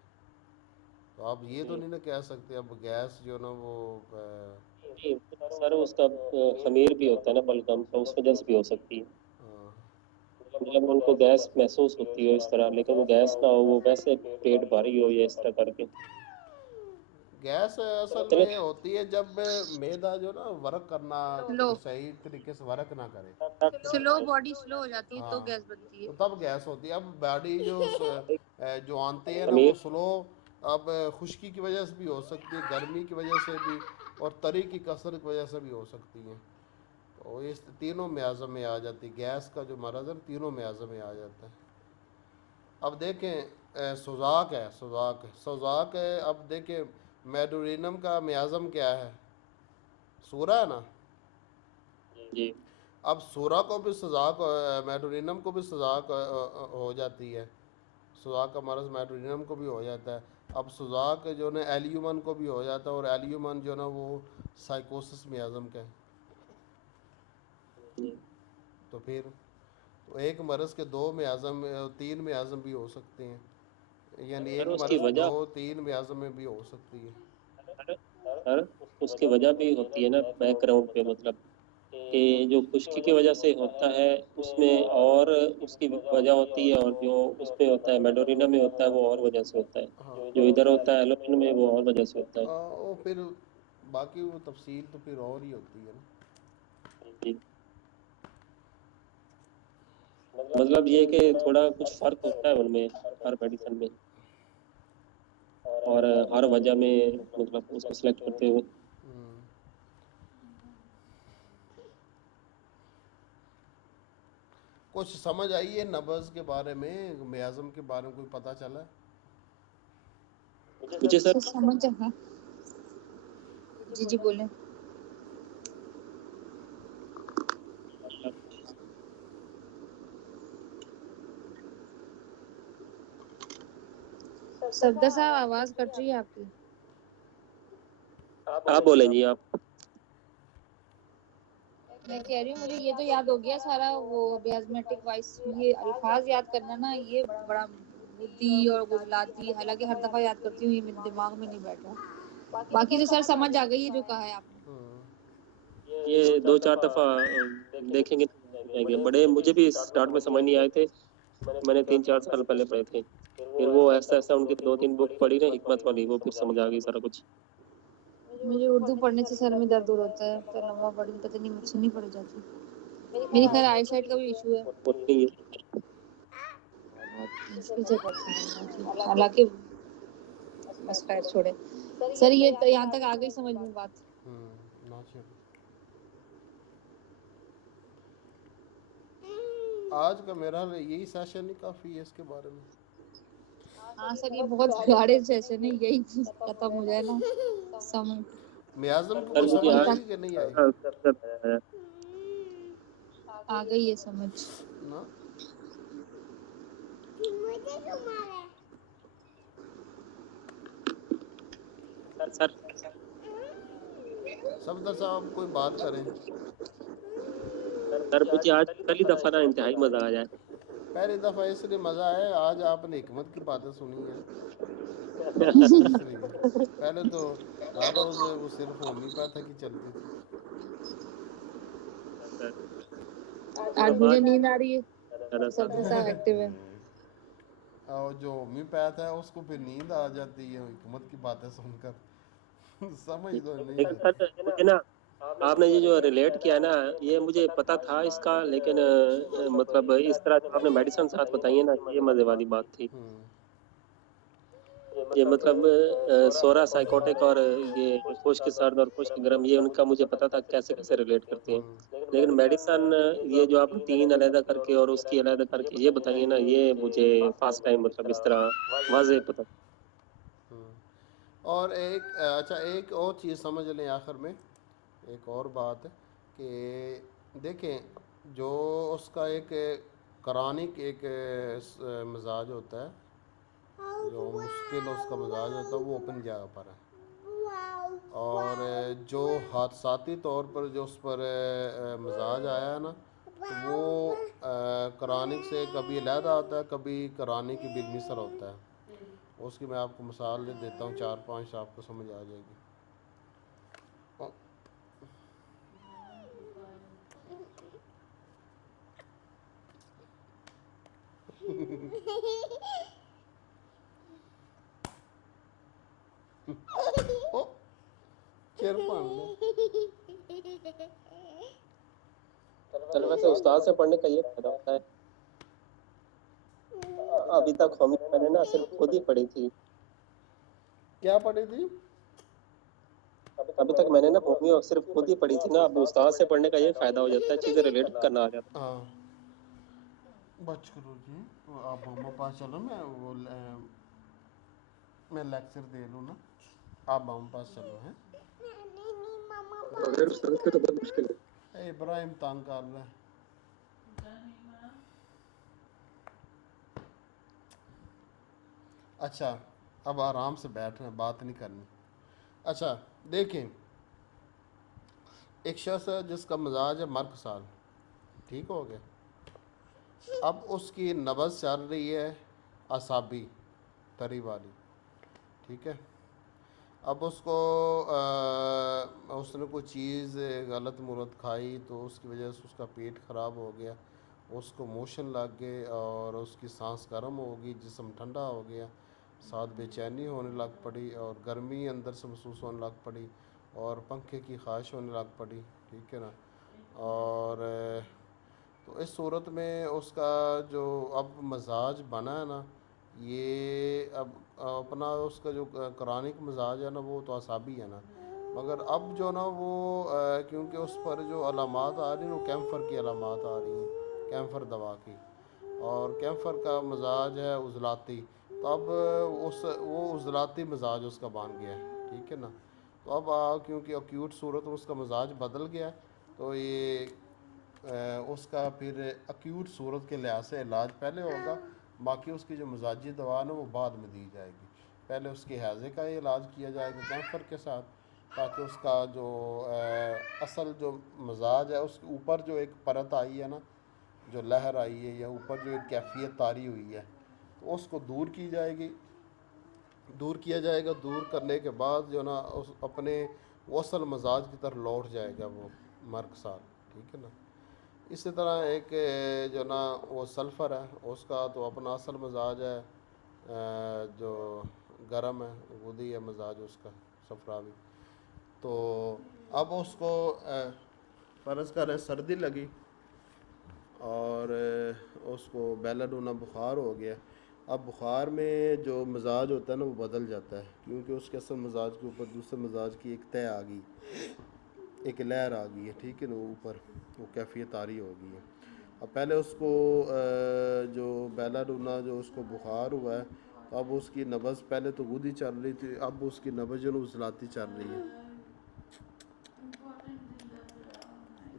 تو آپ یہ تو نہیں نا کہہ سکتے اب گیس جو نا وہ سر اس کا خمیر بھی ہوتا ہے نا بلغم، تو اس وجہ سے بھی ہو سکتی ہے. جب ان کو گیس محسوس ہوتی ہو اس طرح، لیکن وہ گیس نہ ہو، وہ ویسے پیٹ بھاری ہو یا اس طرح کر کے. گیس اصل چلے میں ہوتی ہے جب معدہ جو نا ورک کرنا لو صحیح طریقے سے ورک نہ کرے. سلو باڈی سلو ہو جاتی ہے تو ہاں گیس بنتی ہے. تو تب گیس ہوتی ہے. اب باڈی جو آنتے ہیں نا وہ خمیر سلو، اب خشکی کی وجہ سے بھی ہو سکتی ہے، گرمی کی وجہ سے بھی، اور تری کی کثرت کی وجہ سے بھی ہو سکتی ہیں. تو اس تینوں میازم میں آ جاتی. گیس کا جو مرض ہے تینوں میازم میں آ جاتا ہے. اب دیکھیں سوزاک ہے. اب دیکھیں میڈورینم کا میازم کیا ہے؟ سورہ ہے نا. جی اب سورہ کو بھی سوزاک، میڈورینم کو بھی سوزاک ہو جاتی ہے. سوزاک کا مرض میڈورینم کو بھی ہو جاتا ہے. اب سوزاک جو نا ایلیومن کو بھی ہو جاتا ہے، اور ایلیومن جو نا وہ سائیکوسس میازم کا ہے. تو پھر تو ایک مرض کے دو میازم، تین میازم بھی ہو سکتے ہیں. یعنی ایک سر اس کی مرض وجہ دو تین میازم میں بھی ہو سکتی ہے. سر اس کی وجہ بھی ہوتی ہے نا بیک گراؤنڈ پہ، مطلب کہ جو خشکی کی وجہ سے ہوتا ہے اس میں اور اس کی وجہ ہوتی ہے، اور جو اس میں ہوتا ہے میڈورینا میں ہوتا ہے وہ اور وجہ سے ہوتا ہے. ہاں جو ادھر ہوتا ہے ایلومین میں وہ اور وجہ سے ہوتا ہے. وہ پھر باقی وہ تفصیل تو پھر اور ہی ہوتی ہے نا. جی مطلب یہ کہ تھوڑا کچھ فرق ہوتا ہے ان میں، ہر میڈیسن میں اور ہر وجہ میں، مطلب اس کو سلیکٹ کرتے ہوئے. ہم۔ کچھ سمجھ آئی ہے نبض کے بارے میں، میازم کے بارے میں کوئی پتہ چلا؟ مجھے سر سمجھ ہے. جی بولیں. صفدر صاحب آواز کٹ رہی ہے آپ کی. آپ بولیں جی. آپ میں کہہ رہی ہوں مجھے یہ تو یاد ہو گیا سارا، وہ بیازمیٹک وائس، یہ الفاظ یاد کرنا نا یہ بڑا بدھی اور غزلاتی، حالانکہ ہر دفعہ یاد کرتی ہوں یہ میرے دماغ میں نہیں بیٹھا. باقی تو سر سمجھ آ گئی ہے جو کہا ہے آپ نے. یہ دو چار دفعہ دیکھیں گے تو جائیں گے. بڑے مجھے بھی اسٹارٹ میں سمجھ نہیں آئے تھے، میں نے 3-4 سال پہلے پڑھے تھے. پھر وہ ایسا ایسا ان کی 2-3 بک پڑھی نا حکمت والی، وہ پھر سمجھ آ گئی سارا کچھ. مجھے اردو پڑھنے سے سر میں درد ہوتا ہے، تو لمبا پڑھنے پتہ نہیں مجھ سے نہیں پڑھی جاتی. میری خیر آئی سائٹ کا بھی ایشو ہے، اتنی ہی بہت مشکل سے پڑھتی ہوں. حالانکہ بس خیر چھوڑے. سر یہ یہاں تک آ گئی سمجھ میں بات. آج کا میرا یہی سیشن ہی کافی ہے اس کے بارے میں. ہاں سر یہ بہت گاڑے سیشن ہے، یہی چیز ختم ہو جائے نا سمجھ میازم کو سر کوئی مجھے سمجھ آج آئی کہ نہیں آئی؟ آ گئی ہے سمجھ. نا سر صفدر صاحب کوئی بات کریں. سر مجھے آج پہلی دفعہ نا انتہائی مزہ آیا ہے. پہلی دفعہ اس لیے مزہ آیا آج آپ نے حکمت کی باتیں سنی ہیں، اس لیے. پہلے تو ہر روز وہ صرف ہومی پیتھا کی چلتی تھی. آج اب مجھے نیند آ رہی ہے، دراصل سب سے ایکٹیو ہے. اور جو ہومی پیتھ ہے اس کو پھر نیند آ جاتی ہے حکمت کی باتیں سن کر. سمجھ تو نہیں لیکن آتی. سر مجھے نا آپ نے یہ جو ریلیٹ کیا نا، یہ مجھے پتا تھا اس کا، لیکن مطلب اس طرح جو آپ نے میڈیسن ساتھ بتائی ہے نا، یہ مزے والی بات تھی. یہ مطلب سورا سائیکوٹک اور یہ خشک سرد اور خشک گرم، یہ ان کا مجھے پتا تھا کیسے کیسے ریلیٹ کرتے ہیں. لیکن میڈیسن یہ جو آپ نے 3 علیحدہ کر کے اور اس کی علیحدہ کر کے یہ بتائیے نا، یہ مجھے فاسٹ ٹائم مطلب اس طرح واضح پتا. اور ایک اور چیز سمجھ لیں آخر میں، ایک اور بات کہ دیکھیں جو اس کا ایک کرانک ایک مزاج ہوتا ہے، جو مشکل اس کا مزاج ہوتا ہے وہ اپنی جگہ پر ہے. اور جو حادثاتی طور پر جو اس پر مزاج آیا ہے نا، تو وہ کرانک سے کبھی علیحدہ ہوتا ہے، کبھی کرانک کی بالمثل ہوتا ہے. اس کی میں آپ کو مثال دیتا ہوں 4-5 آپ کو سمجھ آ جائے گی. چلو ویسے استاد سے پڑھنے کا یہ فائدہ ہوتا ہے، ابھی تک میں نے نا صرف خود ہی پڑھی تھی. کیا پڑھی تھی؟ ابھی تک میں نے نا ہومیو صرف خود ہی پڑھی تھی نا, اب استاد سے پڑھنے کا یہ فائدہ ہو جاتا ہے, چیزیں ریلیٹ کرنا آ جاتا ہے. ہاں بچ کرو جی, تو آپ ماما پاس چلو, میں لیکچر دے لوں نا, آپ ماما پاس چلو ہیں. بغیر استاد کے تو بہت مشکل ہے. اے ابراہیم تانگ کر رہا ہے. اچھا اب آرام سے بیٹھنا, بات نہیں کرنی. اچھا دیکھیں, ایک شخص ہے جس کا مزاج ہے مرک سال, ٹھیک ہو گیا. اب اس کی نبض چل رہی ہے اعصابی تری والی, ٹھیک ہے. اب اس کو اس نے کوئی چیز غلط ملت کھائی تو اس کی وجہ سے اس کا پیٹ خراب ہو گیا, اس کو موشن لگ گئے اور اس کی سانس گرم ہو گئی, جسم ٹھنڈا ہو گیا, ساتھ بے چینی ہونے لگ پڑی اور گرمی اندر سے محسوس ہونے لگ پڑی اور پنکھے کی خواہش ہونے لگ پڑی, ٹھیک ہے نا. اور تو اس صورت میں اس کا جو اب مزاج بنا ہے نا, یہ اب اپنا اس کا جو کرانک مزاج ہے نا وہ تو اعصابی ہے نا, مگر اب جو نا وہ کیونکہ اس پر جو علامات آ رہی ہیں وہ کیمفر کی علامات آ رہی ہیں, کیمفر دوا کی, اور کیمفر کا مزاج ہے عضلاتی, تو اب وہ عضلاتی مزاج اس کا بن گیا ہے, ٹھیک ہے نا. تو اب کیونکہ ایکیوٹ صورت میں اس کا مزاج بدل گیا تو یہ اس کا پھر ایکیوٹ صورت کے لحاظ سے علاج پہلے ہوگا, باقی اس کی جو مزاجی دوا ہے وہ بعد میں دی جائے گی. پہلے اس کے ہیضے کا ہی علاج کیا جائے گا کیمفر کے ساتھ, تاکہ اس کا جو اصل جو مزاج ہے اس کے اوپر جو ایک پرت آئی ہے نا, جو لہر آئی ہے یا اوپر جو ایک کیفیت طاری ہوئی ہے, تو اس کو دور کی جائے گی, دور کیا جائے گا. دور کرنے کے بعد جو نا اپنے وہ اصل مزاج کی طرف لوٹ جائے گا وہ مرک سال, ٹھیک ہے نا. اسی طرح ایک جو نا وہ سلفر ہے, اس کا تو اپنا اصل مزاج ہے جو گرم ہے, غدی ہے مزاج اس کا صفراوی. تو اب اس کو فرض کریں سردی لگی اور اس کو بیلاڈونا بخار ہو گیا. اب بخار میں جو مزاج ہوتا ہے نا وہ بدل جاتا ہے, کیونکہ اس کے اصل مزاج کے اوپر دوسرے مزاج کی ایک طے آ گئی, ایک لہر آ گئی ہے, ٹھیک ہے نا, اوپر وہ کیفیت طاری ہو گئی ہے. اب پہلے اس کو جو بیلاڈونا جو اس کو بخار ہوا ہے, تو اب اس کی نبض پہلے تو غدی چل رہی تھی, اب اس کی نبض جو نا عضلاتی چل رہی ہے.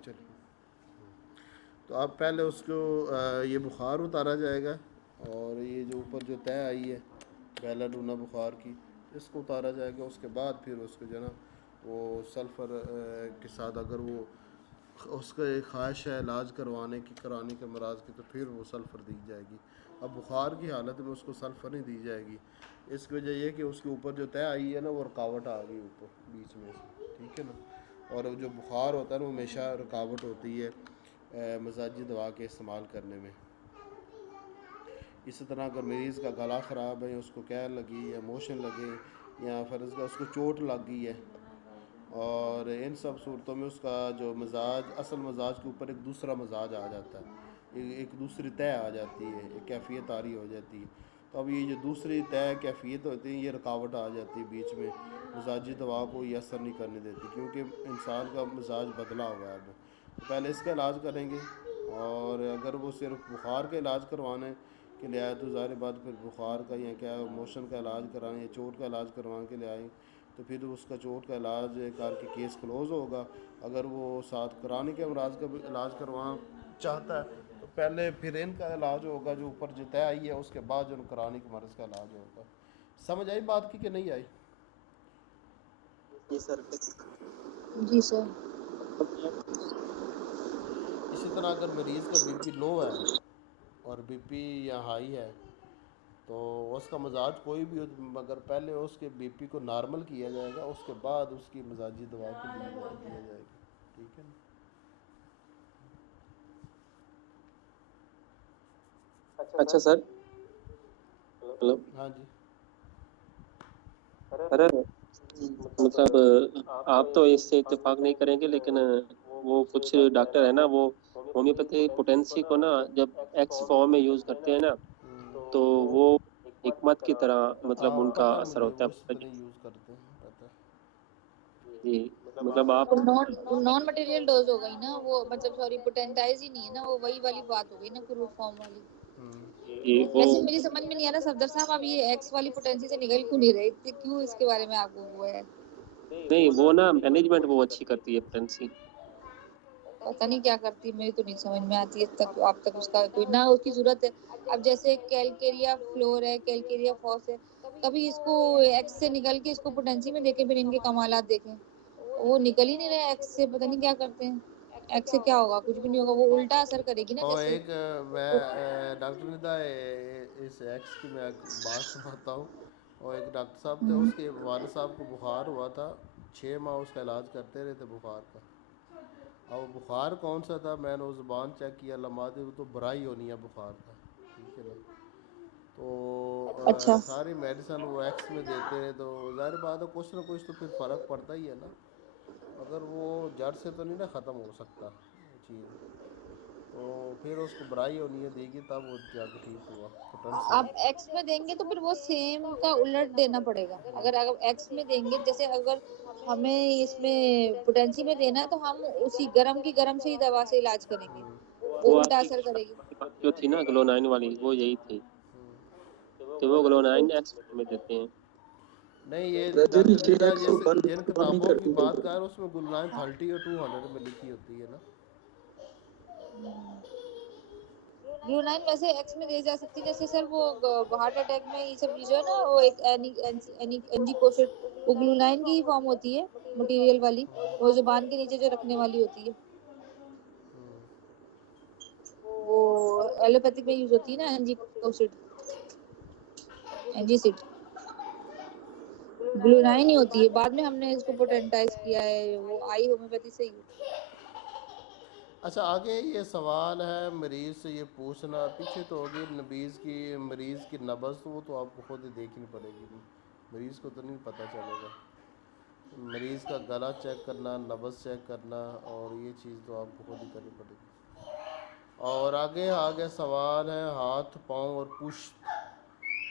چلیے, تو اب پہلے اس کو یہ بخار اتارا جائے گا, اور یہ جو اوپر جو طے آئی ہے بیلاڈونا بخار کی, اس کو اتارا جائے گا. اس کے بعد پھر اس کو جو نا وہ سلفر کے ساتھ اگر وہ اس کا ایک خواہش ہے علاج کروانے کی, کرانے کے امراض کی, تو پھر وہ سلفر دی جائے گی. اب بخار کی حالت میں اس کو سلفر نہیں دی جائے گی, اس کی وجہ یہ کہ اس کے اوپر جو طے آئی ہے نا وہ رکاوٹ آ گئی اوپر بیچ میں سے, ٹھیک ہے نا. اور جو بخار ہوتا ہے نا وہ ہمیشہ رکاوٹ ہوتی ہے مزاجی دوا کے استعمال کرنے میں. اسی طرح اگر مریض کا گلا خراب ہے, یا اس کو کیل لگی یا موشن لگے یا فرض کا اس کو چوٹ لگ گئی ہے, اور ان سب صورتوں میں اس کا جو مزاج اصل مزاج کے اوپر ایک دوسرا مزاج آ جاتا ہے, ایک دوسری طے آ جاتی ہے, ایک کیفیت طاری ہو جاتی ہے. تو اب یہ جو دوسری طے کیفیت ہوتی ہے یہ رکاوٹ آ جاتی ہے بیچ میں, مزاجی دوا کو یہ اثر نہیں کرنے دیتی, کیونکہ انسان کا مزاج بدلا ہوا ہے. اب پہلے اس کا علاج کریں گے, اور اگر وہ صرف بخار کا علاج کروانے کے لیے آئے تو ظاہر بات پھر بخار کا یا کیا موشن کا علاج کرائیں یا چوٹ کا علاج کروانے کے لیے آئیں تو پھر اس کا چوٹ کا علاج کر کے کیس کلوز ہوگا. اگر وہ ساتھ کرانے کے امراض کا بھی علاج کروانا چاہتا ہے تو پہلے پھر ان کا علاج ہوگا جو اوپر جو طے آئی ہے, اس کے بعد جو کرانے کے مرض کا علاج ہوگا. سمجھ آئی بات کی کہ نہیں آئی؟ جی سر. جی سر. اسی طرح اگر مریض کا بی پی لو ہے اور بی پی یا ہائی ہے تو اس کا مزاج کوئی بھی ہو, مگر پہلے اس کے بی پی کو نارمل کیا جائے گا, اس کے بعد اس کی مزاجی دوا کو دیا جائے گا, ٹھیک ہے نا. اچھا سر, ہلو, ہاں جی. ارے مطلب آپ تو اس سے اتفاق نہیں کریں گے, لیکن وہ کچھ ڈاکٹر ہے نا وہ ہومیوپیتھی پوٹینسی کو نا جب ایکس فارم میں یوز کرتے ہیں نا تو وہ حکمت کی طرح مطلب ان کا پتہ ہے اثر مجھے ہوتا وہ اس ہے. طرح یوز کرتے ہیں, پتہ ہے. جی مطلب آپ نان مٹیریل ڈوز ہو گئی نا وہ, مطلب سوری پوٹینٹائز ہی نہیں ہے نا وہ, وہی والی بات ہو گئی نا کروڈ فارم والی. یہ وہ ویسے میری سمجھ میں نہیں آ رہا صفدر صاحب, اب یہ ایکس والی پوٹینسی سے نکل کیوں نہیں رہے, کیوں اس کے بارے میں آپ کو وہ ہے؟ نہیں, وہ نا مینجمنٹ وہ اچھی کرتی ہے پوٹینسی. پتا نہیں کیا کرتی, میری تو نہیں سمجھ میں آتی ہے تک آپ تک اس کا کوئی نہ اس کی ضرورت ہے. اب جیسے کیلکیریا فلور ہے, کیلکیریا فاس ہے, کبھی اس کو ایکس سے نکل کے اس کو پوٹینسی میں دیکھیں, پھر ان کے کمالات دیکھیں, وہ نکل ہی نہیں رہے ایکس سے, پتہ نہیں کیا کرتے ہیں. ایکس سے کیا ہوگا, کچھ بھی نہیں ہوگا, وہ الٹا اثر کرے گی نا. اور جیسے ایک میں ڈاکٹر ندا اس ایکس کی میں بات سناتا ہوں. اور ایک ڈاکٹر صاحب تھے, اس کے والد صاحب کو بخار ہوا تھا, 6 ماہ اس کا علاج کرتے رہے تھے بخار کا. اب بخار کون سا تھا, میں نے وہ زبان چیک کیا, لمحاتی وہ تو برائی ہونی ہے بخار کا, ٹھیک ہے نا. تو اچھا ساری میڈیسن وہ ایکس میں دیتے ہیں, تو ظاہر بات ہے کچھ نہ کچھ تو پھر فرق پڑتا ہی ہے نا, مگر وہ جڑ سے تو نہیں نا ختم ہو سکتا چیز. تو پھر اس کو برائی ہونی ہے, دے گی تب وہ جا کے ٹھیک ہوا پوٹنسی. آپ ایکس میں دیں گے تو پھر وہ سیم کا الٹ دینا پڑے گا. اگر ایکس میں دیں گے, جیسے اگر ہمیں اس میں پوٹینسی میں دینا ہے تو ہم اسی گرم کی گرم سے ہی دوا سے علاج کریں گے, وہ آپ الٹا کی اثر کرے گی. بات جو تھی نا گلو 9 والی, وہ یہی تھی کہ وہ گلو 9 ایکس میں دیتے ہیں. نہیں, یہ ویسے بھی ڈاکٹر ندا 6x جیسے ون جن ون ہی کتابوں کی کرتی ہے بات کر, اس میں گلنائن 30 اور 200 میں لکھی ہوتی ہے نا. گلو 9 ویسے ایکس میں دی جا سکتی ہے, جیسے سر وہ ہارٹ اٹیک میں یہ سب جو ہے نا, وہ ایک این جی کوشٹ, وہ گلو 9 کی ہی فارم ہوتی ہے مٹیریل والی, وہ زبان کے نیچے جو رکھنے والی ہوتی ہے, وہ ایلوپیتھک میں یوز ہوتی ہے نا, این جی کوشٹ, این جی سیٹ. گلو 9 ہی ہوتی ہے, بعد میں ہم نے اس کو پوٹینٹائز کیا ہے, وہ آئی ہومیوپیتھی سے ہی. اچھا, آگے یہ سوال ہے مریض سے یہ پوچھنا, پیچھے تو ہوگی نبیز کی, مریض کی نبض, تو وہ تو آپ کو خود ہی دیکھنی پڑے گی, مریض کو تو نہیں پتہ چلے گا. مریض کا گلا چیک کرنا, نبض چیک کرنا, اور یہ چیز تو آپ کو خود ہی کرنی پڑے گی. اور آگے سوال ہے ہاتھ, پاؤں اور پشت.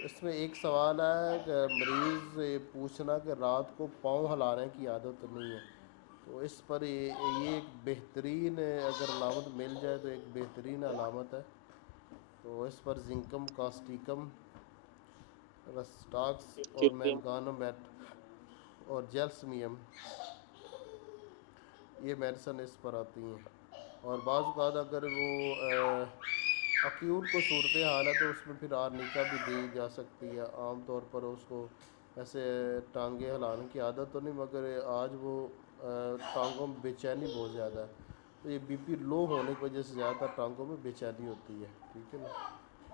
اس میں ایک سوال ہے کہ مریض یہ پوچھنا کہ رات کو پاؤں ہلانے کی عادت نہیں ہے, تو اس پر یہ ایک بہترین اگر علامت مل جائے تو ایک بہترین علامت ہے. تو اس پر زنکم کاسٹیکم, رسٹاکس اور مینگانومیٹ اور جیلسمیم, یہ میڈیسن اس پر آتی ہیں. اور بعض اوقات اگر وہ اکیوٹ کو صورت حال ہے تو اس میں پھر آرنیکا بھی دی جا سکتی ہے. عام طور پر اس کو ایسے ٹانگیں ہلانے کی عادت تو نہیں, مگر آج وہ ٹانگوں میں بے چینی بہت زیادہ ہے, تو یہ بی پی لو ہونے کی وجہ سے زیادہ ٹانگوں میں بے چینی ہوتی ہے, ٹھیک ہے نا,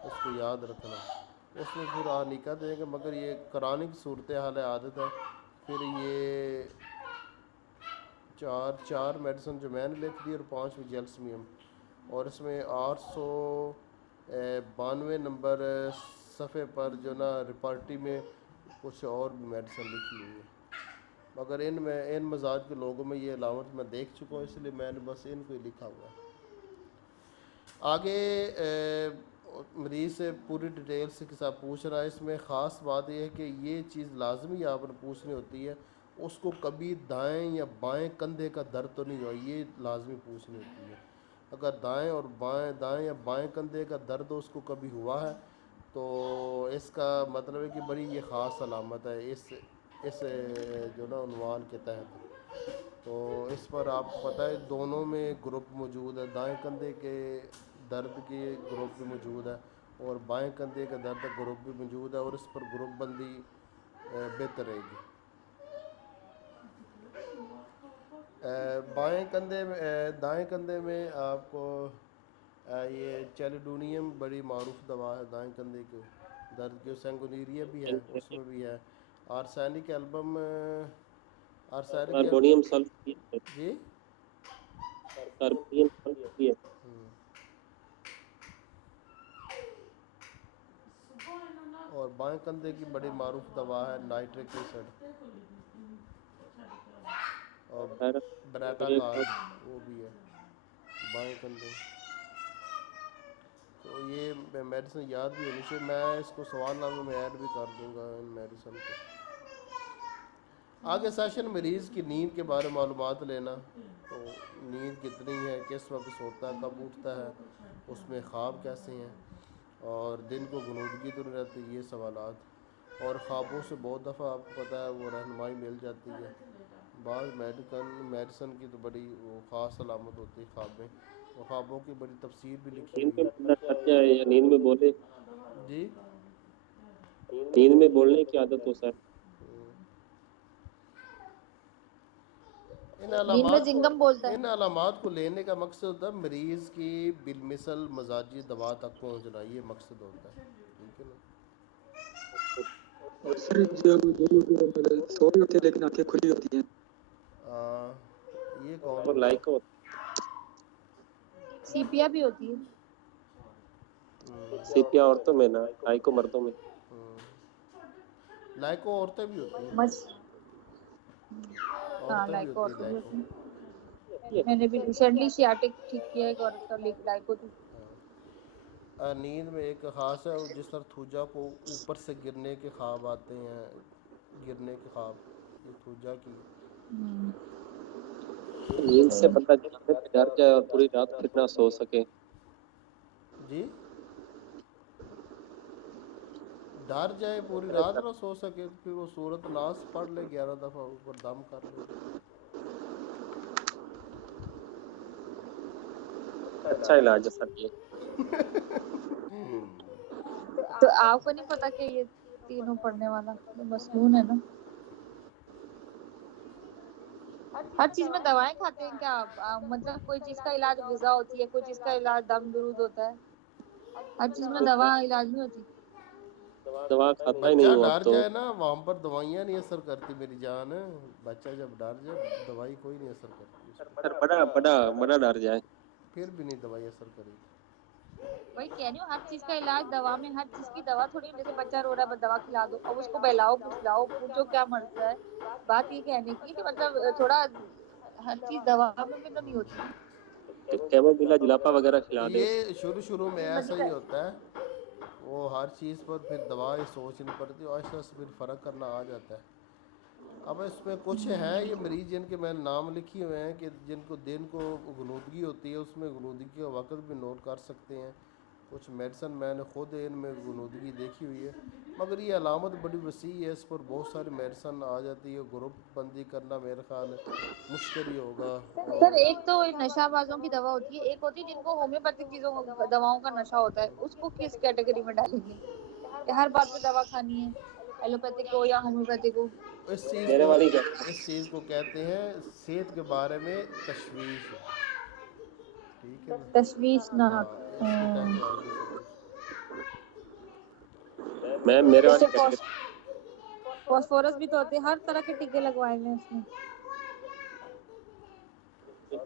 اس کو یاد رکھنا. اس میں پھر آرنیکا دیں گے, مگر یہ کرانک صورت حال عادت ہے. پھر یہ چار میڈیسن جو میں نے لکھ دی, اور 5 جیلسمیم, اور اس میں 892 نمبر صفحے پر جو نا رپارٹی میں کچھ اور بھی میڈیسن لکھی ہوئی ہے, مگر ان مزاج کے لوگوں میں یہ علامت میں دیکھ چکا ہوں, اس لیے میں نے بس ان کو ہی لکھا ہوا ہے. آگے مریض سے پوری ڈیٹیل سے کے ساتھ پوچھ رہا ہے. اس میں خاص بات یہ ہے کہ یہ چیز لازمی آپ نے پوچھنی ہوتی ہے, اس کو کبھی دائیں یا بائیں کندھے کا درد تو نہیں ہوا, یہ لازمی پوچھنی ہوتی ہے. اگر دائیں یا بائیں کندھے کا درد اس کو کبھی ہوا ہے تو اس کا مطلب ہے کہ بڑی یہ خاص علامت ہے اس جو نا عنوان کے تحت. تو اس پر آپ کو پتہ ہے دونوں میں گروپ موجود ہے, دائیں کندھے کے درد کے گروپ بھی موجود ہے, اور بائیں کندھے کا درد گروپ بھی موجود ہے, اور اس پر گروپ بندی بہتر رہے گی. دائیں کندھے میں آپ کو یہ چیلیڈونیم بڑی معروف دوا ہے دائیں کندھے کے درد کی, سینگونیریا بھی ہے, اس میں بھی ہے. آرسینک البم, آرسینک کاربونیم سلفیٹ, جی کاربونیم سلفیٹ. اور بائیں کندھے کی بڑی معروف دوا ہے نائٹرک ایسڈ, اور بریٹا کار, وہ بھی ہے بائیں کندھے. تو یہ میڈیسن یاد بھی ہونی چاہیے, میں اس کو سوال نامے میں ایڈ بھی کر دوں گا ان میڈیسن کو. آگے سیشن مریض کی نیند کے بارے میں معلومات لینا، تو نیند کتنی ہے، کس وقت سوتا ہے، کب اٹھتا ہے، اس میں خواب کیسے ہیں، اور دن کو غنودگی تو نہیں رہتی، یہ سوالات۔ اور خوابوں سے بہت دفعہ آپ کو پتہ ہے وہ رہنمائی مل جاتی ہے، بعض میڈیسن کی تو بڑی وہ خاص علامت ہوتی ہے خواب میں، اور خوابوں کی بڑی تفسیر بھی لکھی نیند ہوئی میں ہے۔ بندہ ڈر جائے یا نیند میں بولے، جی نیند میں بولنے کی عادت ہو سر۔ ان نیند میں علامات کو زنگم بولتا ان ہے۔ علامات کو لینے کا مقصد ہوتا ہے مریض کی بالمثل مزاجی دوا تک پہنچنا، یہ مقصد ہوتا ہے، ٹھیک ہے نا۔ اور سر جو مطلب سو رہے ہوتے ہیں لیکن آنکھیں کھلی ہوتی ہیں، یہ کون اور ہوتا لائک ہے؟ سیپیا بھی ہوتی ہے۔ سیپیا عورتوں میں نا، لائکو مردوں میں۔ لائکو عورتیں بھی ہوتی ہیں، مچ ہاں عورتیں بھی لائکو ہوتی اور ہیں بھی لائکو۔ ہوتی ہیں۔ میں نے بھی ریسنٹلی سیاٹک ٹھیک کیا ہے ایک عورت کا لائکو تھی۔ نیند میں ایک خاص ہے جس طرح تھوجا کو اوپر سے گرنے کے خواب آتے ہیں، گرنے کے خواب، یہ تھوجا کی۔ نیند سے بندہ جاگنے پہ ڈر جائے اور پوری رات پھر نہ سو سکے۔ جی ڈر جائے پوری رات نہ سو سکے، پھر وہ سورۃ ناس پڑھ لے 11 دفعہ، اوپر دم کر لے۔ اچھا علاج ہے سر یہ۔ تو آپ کو نہیں پتا کہ یہ تینوں پڑھنے والا مسنون ہے نا؟ ہر چیز میں دوائیں کھاتے ہیں کیا آپ؟ مطلب کوئی چیز کا علاج غذا ہوتی ہے، کوئی چیز کا علاج دم درود ہوتا ہے، ہر چیز میں دوا علاج نہیں ہوتی۔ دوا کھاتا ہی نہیں بچہ ہوں اب ڈر تو۔ جائے نا وہاں پر دوائیاں نہیں اثر کرتی میری جان، بچہ جب ڈر جائے دوائی کوئی نہیں اثر کرتی اس سر پہ، بڑا بڑا بڑا ڈر جائے۔ پھر بھی نہیں دوائی اثر کرے گی۔ وہی کہہ رہی ہوں، ہر چیز کا علاج دوا میں، ہر چیز کی دوا تھوڑی، جیسے بچہ رو رہا ہے بس دوا کھلا دو، اب اس کو بہلاؤ پھسلاؤ پوچھو کیا مرض ہے۔ بات یہ کہنے کی کہ مطلب تھوڑا ہر چیز دوا میں تو نہیں ہوتی۔ کیمو بلا جلاپا وغیرہ کھلا دیں۔ یہ شروع میں ایسا ہی ہوتا ہے، وہ ہر چیز پر پھر دوائی سوچنی پڑتی ہے، آہستہ آہستہ پھر فرق کرنا آ جاتا ہے۔ اب اس میں کچھ ہے یہ مریض جن کے میں نام لکھی ہوئے ہیں کہ جن کو دن کو غنودگی ہوتی ہے، اس میں غنودگی کا وقت بھی نوٹ کر سکتے ہیں، کچھ میڈیسن میں نے خود ان میں غنودگی دیکھی ہوئی ہے، مگر یہ علامت بڑی وسیع ہے، اس پر بہت ساری میڈیسن آ جاتی ہے، گروپ بندی کرنا میرے خیال مشکل ہی ہوگا۔ سر اور ایک تو نشہ بازوں کی دوا ہوتی ہے، ایک ہوتی ہے جن کو ہومیوپیتھک چیزوں دواؤں کا نشہ ہوتا ہے، اس کو کس کیٹیگری میں ڈالیں گے کہ ہر بات پہ دوا کھانی ہے، ایلوپیتھک ہو یا ہومیوپیتھک ہو؟ میرے والی اس چیز کو کہتے ہیں صحت کے بارے میں تشویش، ٹھیک ہے نا۔ تشویشناک۔ ہاں اس کے تحت آئے گا سب کچھ۔ میم میرے والی جیسے کیٹیگری۔ فاسفورس بھی تو ہوتے ہیں، ہر طرح کے ٹیکے لگوائے ہوئے ہیں اس میں۔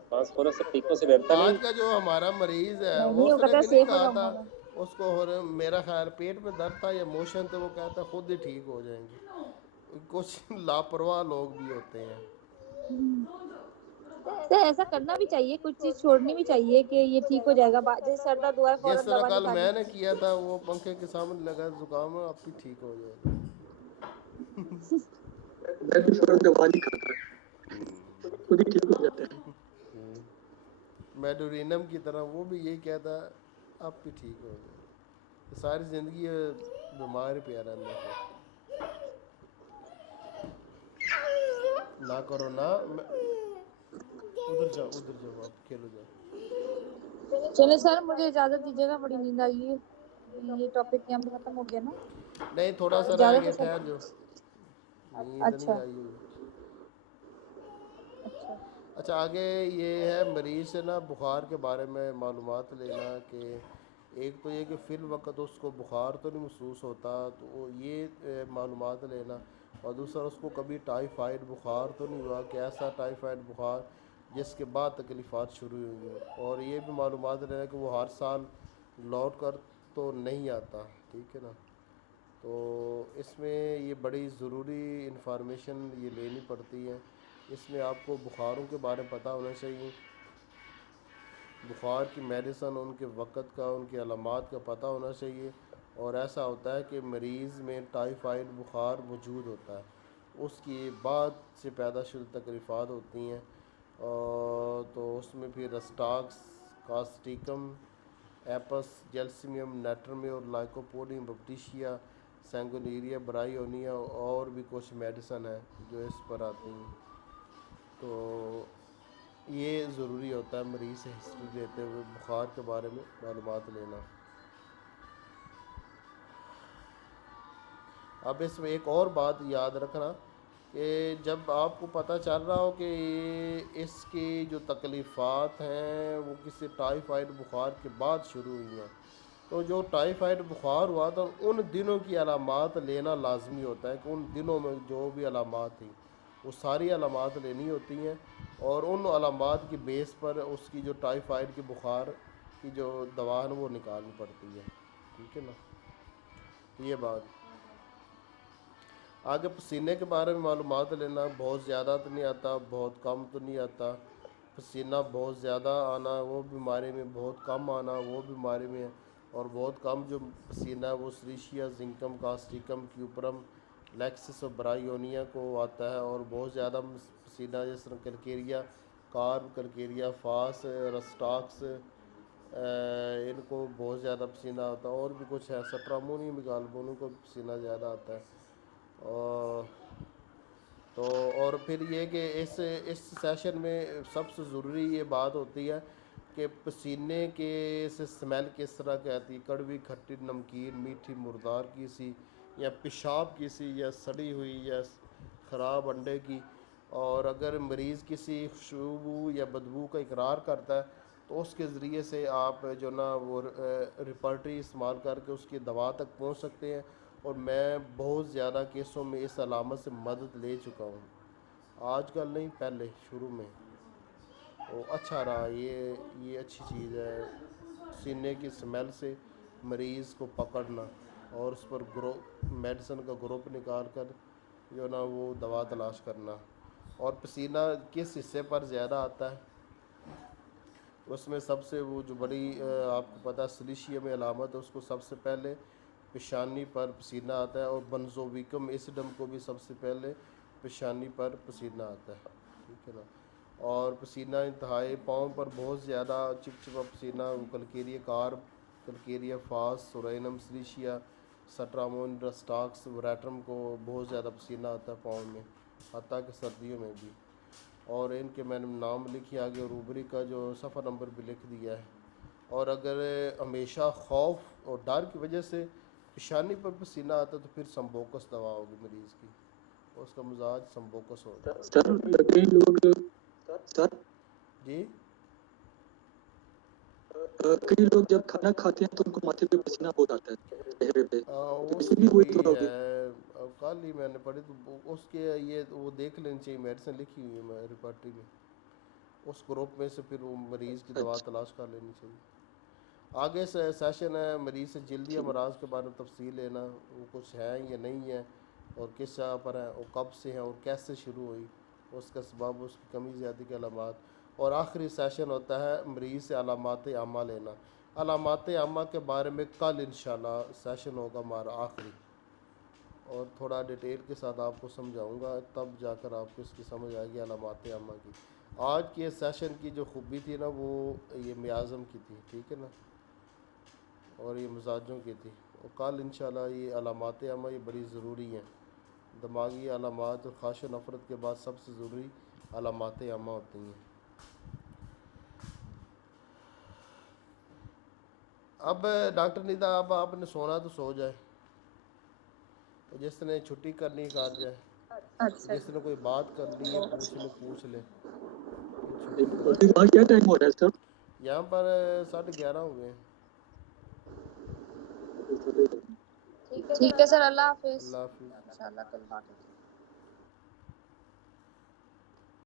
فاسفورس سے ٹیکوں سے ڈرتا نہیں آج کا جو ہمارا مریض ہے نہیں وہ اس نے کہتا ہے بھی نہیں سیف ہو کہا جاؤں تھا، گا میں۔ اس کو میرا خیال پیٹ میں درد تھا یا موشن تھے، وہ کہتا ہے خود ہی ٹھیک ہو جائیں گے۔ کچھ لاپرواہ لوگ بھی ہوتے ہیں۔ تو ایسا کرنا بھی چاہیے، کچھ چیز چھوڑنی بھی چاہیے کہ یہ ٹھیک ہو جائے گا، جیسے سر درد ہوا ہے جس فوراً طرح دوا نہیں کل کھانی۔ میں نے کیا تھا، وہ پنکھے کے سامنے لگا زکام ہے، اب بھی ٹھیک ہو جائے گا۔ میں بھی فوراً دوا نہیں کھاتا، خود ہی ٹھیک ہو جاتا ہے۔ میڈورینم کی طرح وہ بھی یہی کہتا ہے اب بھی ٹھیک ہو جائے، ساری زندگی بیمار پہ رہنا ہے۔ نہ کرو نا، ادھر جاؤ آپ کھیلو جاؤ۔ چلے سر مجھے اجازت دیجیے گا، بڑی نیند آئی ہے، یہ ٹاپک یہاں پہ ختم ہو گیا نا؟ نہیں تھوڑا سا رہ اجازت گیا، ہے سر؟ ٹھہر جو، نیند اچھا نہیں آئی ہوئی۔ اچھا اچھا آگے یہ ہے مریض سے نا بخار کے بارے میں معلومات لینا، کہ ایک تو یہ کہ فی الوقت اس کو بخار تو نہیں محسوس ہوتا، تو یہ معلومات لینا، اور دوسرا اس کو کبھی ٹائیفائڈ بخار تو نہیں ہوا کہ ایسا ٹائیفائڈ بخار جس کے بعد تکلیفات شروع ہوئی ہیں، اور یہ بھی معلومات لینا کہ وہ ہر سال لوٹ کر تو نہیں آتا، ٹھیک ہے نا۔ تو اس میں یہ بڑی ضروری انفارمیشن یہ لینی پڑتی ہے، اس میں آپ کو بخاروں کے بارے میں پتہ ہونا چاہیے، بخار کی میڈیسن، ان کے وقت کا، ان کی علامات کا پتہ ہونا چاہیے، اور ایسا ہوتا ہے کہ مریض میں ٹائیفائڈ بخار موجود ہوتا ہے، اس کی بعد سے پیدا شدہ تکلیفات ہوتی ہیں، اور تو اس میں پھر رسٹاکس، کاسٹیکم، ایپس، جیلسیمیم، نیٹرمی اور لائکوپوڈیم، بپٹیشیا، سینگونیریا، برائیونیا، اور بھی کچھ میڈیسن ہیں جو اس پر آتی ہیں۔ تو یہ ضروری ہوتا ہے مریض سے ہسٹری لیتے ہوئے بخار کے بارے میں معلومات لینا۔ اب اس میں ایک اور بات یاد رکھنا کہ جب آپ کو پتہ چل رہا ہو کہ اس کی جو تکلیفات ہیں وہ کسی ٹائیفائڈ بخار کے بعد شروع ہوئی ہیں، تو جو ٹائیفائڈ بخار ہوا تھا ان دنوں کی علامات لینا لازمی ہوتا ہے، کہ ان دنوں میں جو بھی علامات تھیں وہ ساری علامات لینی ہوتی ہیں، اور ان علامات کی بیس پر اس کی جو ٹائیفائڈ کی بخار کی جو دوا ہے وہ نکالنی پڑتی ہے، ٹھیک ہے نا۔ یہ بات آگے پسینے کے بارے میں معلومات لینا، بہت زیادہ تو نہیں آتا، بہت کم تو نہیں آتا۔ پسینہ بہت زیادہ آنا وہ بیماری میں، بہت کم آنا وہ بیماری میں ہے، اور بہت کم جو پسینہ ہے وہ سلیشیا، زنکم، کاسٹیکم، کیوپرم، لیکسس اور برائیونیا کو آتا ہے، اور بہت زیادہ پسینہ جس طرح کلکیریا، کارب، کلکیریا فاس، رسٹاکس، ان کو بہت زیادہ پسینہ آتا ہے، اور بھی کچھ ہے، سٹرامونی میگالبونو کو پسینہ زیادہ آتا ہے۔ تو اور پھر یہ کہ اس سیشن میں سب سے ضروری یہ بات ہوتی ہے کہ پسینے کے سے سمیل کس طرح کی آتی ہے، کڑوی، کھٹی، نمکین، میٹھی، مردار کی سی، یا پیشاب کی سی، یا سڑی ہوئی، یا خراب انڈے کی۔ اور اگر مریض کسی خوشبو یا بدبو کا اقرار کرتا ہے تو اس کے ذریعے سے آپ جو نا وہ ریپرٹری استعمال کر کے اس کی دوا تک پہنچ سکتے ہیں، اور میں بہت زیادہ کیسوں میں اس علامت سے مدد لے چکا ہوں، آج کل نہیں، پہلے شروع میں۔ وہ اچھا رہا، یہ اچھی چیز ہے سینے کی سمیل سے مریض کو پکڑنا، اور اس پر میڈیسن کا گروپ نکال کر جو نا وہ دوا تلاش کرنا۔ اور پسینہ کس حصے پر زیادہ آتا ہے، اس میں سب سے وہ جو بڑی آپ کو پتہ ہے سلیشیا میں علامت ہے، اس کو سب سے پہلے پیشانی پر پسینہ آتا ہے، اور بنزوویکم ایسڈم کو بھی سب سے پہلے پیشانی پر پسینہ آتا ہے، ٹھیک ہے نا۔ اور پسینہ انتہائی پاؤں پر بہت زیادہ چپچپا پسینہ، وہ کلکیریا کارب، کلکیریا فاس، سورینم، سلیشیا، سٹرامون، رسٹاکس، وریٹرم کو بہت زیادہ پسینہ آتا ہے پاؤں میں، حتیٰ کہ سردیوں میں بھی۔ اور ان کے میں نے نام لکھی آگے، روبری کا جو صفحہ نمبر بھی لکھ دیا ہے۔ اور اگر ہمیشہ خوف اور ڈر کی وجہ سے پیشانی پر پسینہ آتا ہے تو پھر سمبوکس دوا ہوگی مریض کی، اس کا مزاج سمبوکس ہوگا۔ سر کئی لوگ سر جی کئی لوگ جب کھانا کھاتے ہیں تو ان کو ماتھے پہ پسینہ بہت آتا ہے، چہرے پہ، تو اس اس کی بھی وہی وہی دوا ہوگی؟ ہے، کل ہی میں نے پڑھی تو اس کے یہ وہ دیکھ لینی چاہیے، میڈیسن لکھی ہوئی ہے میں ریپرٹری میں، اس گروپ میں سے پھر وہ مریض کی دوا اچھا تلاش کر لینی چاہیے۔ آگے سے سیشن ہے مریض سے جلدی ٹھیک، امراض کے بارے میں تفصیل لینا، وہ کچھ ہیں یا نہیں ہیں، اور کس جگہ پر ہیں، اور کب سے ہیں، اور کیسے شروع ہوئی، اس کا سبب، اس کی کمی زیادتی کے علامات۔ اور آخری سیشن ہوتا ہے مریض سے علامات عامہ لینا۔ علامات عامہ کے بارے میں کل انشاءاللہ سیشن ہوگا ہمارا آخری، اور تھوڑا ڈیٹیل کے ساتھ آپ کو سمجھاؤں گا، تب جا کر آپ کو اس کی سمجھ آئے گی علامات عامہ کی۔ آج کے سیشن کی جو خوبی تھی نا وہ یہ میازم کی تھی، ٹھیک ہے نا، اور یہ مزاجوں کی تھی، اور کل انشاءاللہ یہ علامات عامہ یہ بڑی ضروری ہیں، دماغی علامات اور خواش و نفرت کے بعد سب سے ضروری علامات عامہ ہوتی ہیں۔ اب ڈاکٹر ندا اب آپ نے سونا تو سو جائے، جس نے چھٹی کرنی کر جائے، اچھا جس نے کوئی بات کرنی ہے پوچھ لے، پھر چھٹی ٹھیک۔ اور کریں پھر وہاں کیا ٹائم ہو رہا ہے سر؟ یہاں پر 11:30 ہوئے ہیں۔ ٹھیک ہے سر، اللہ حافظ، اللہ حافظ۔ انشاءاللہ کل بات ہوگی۔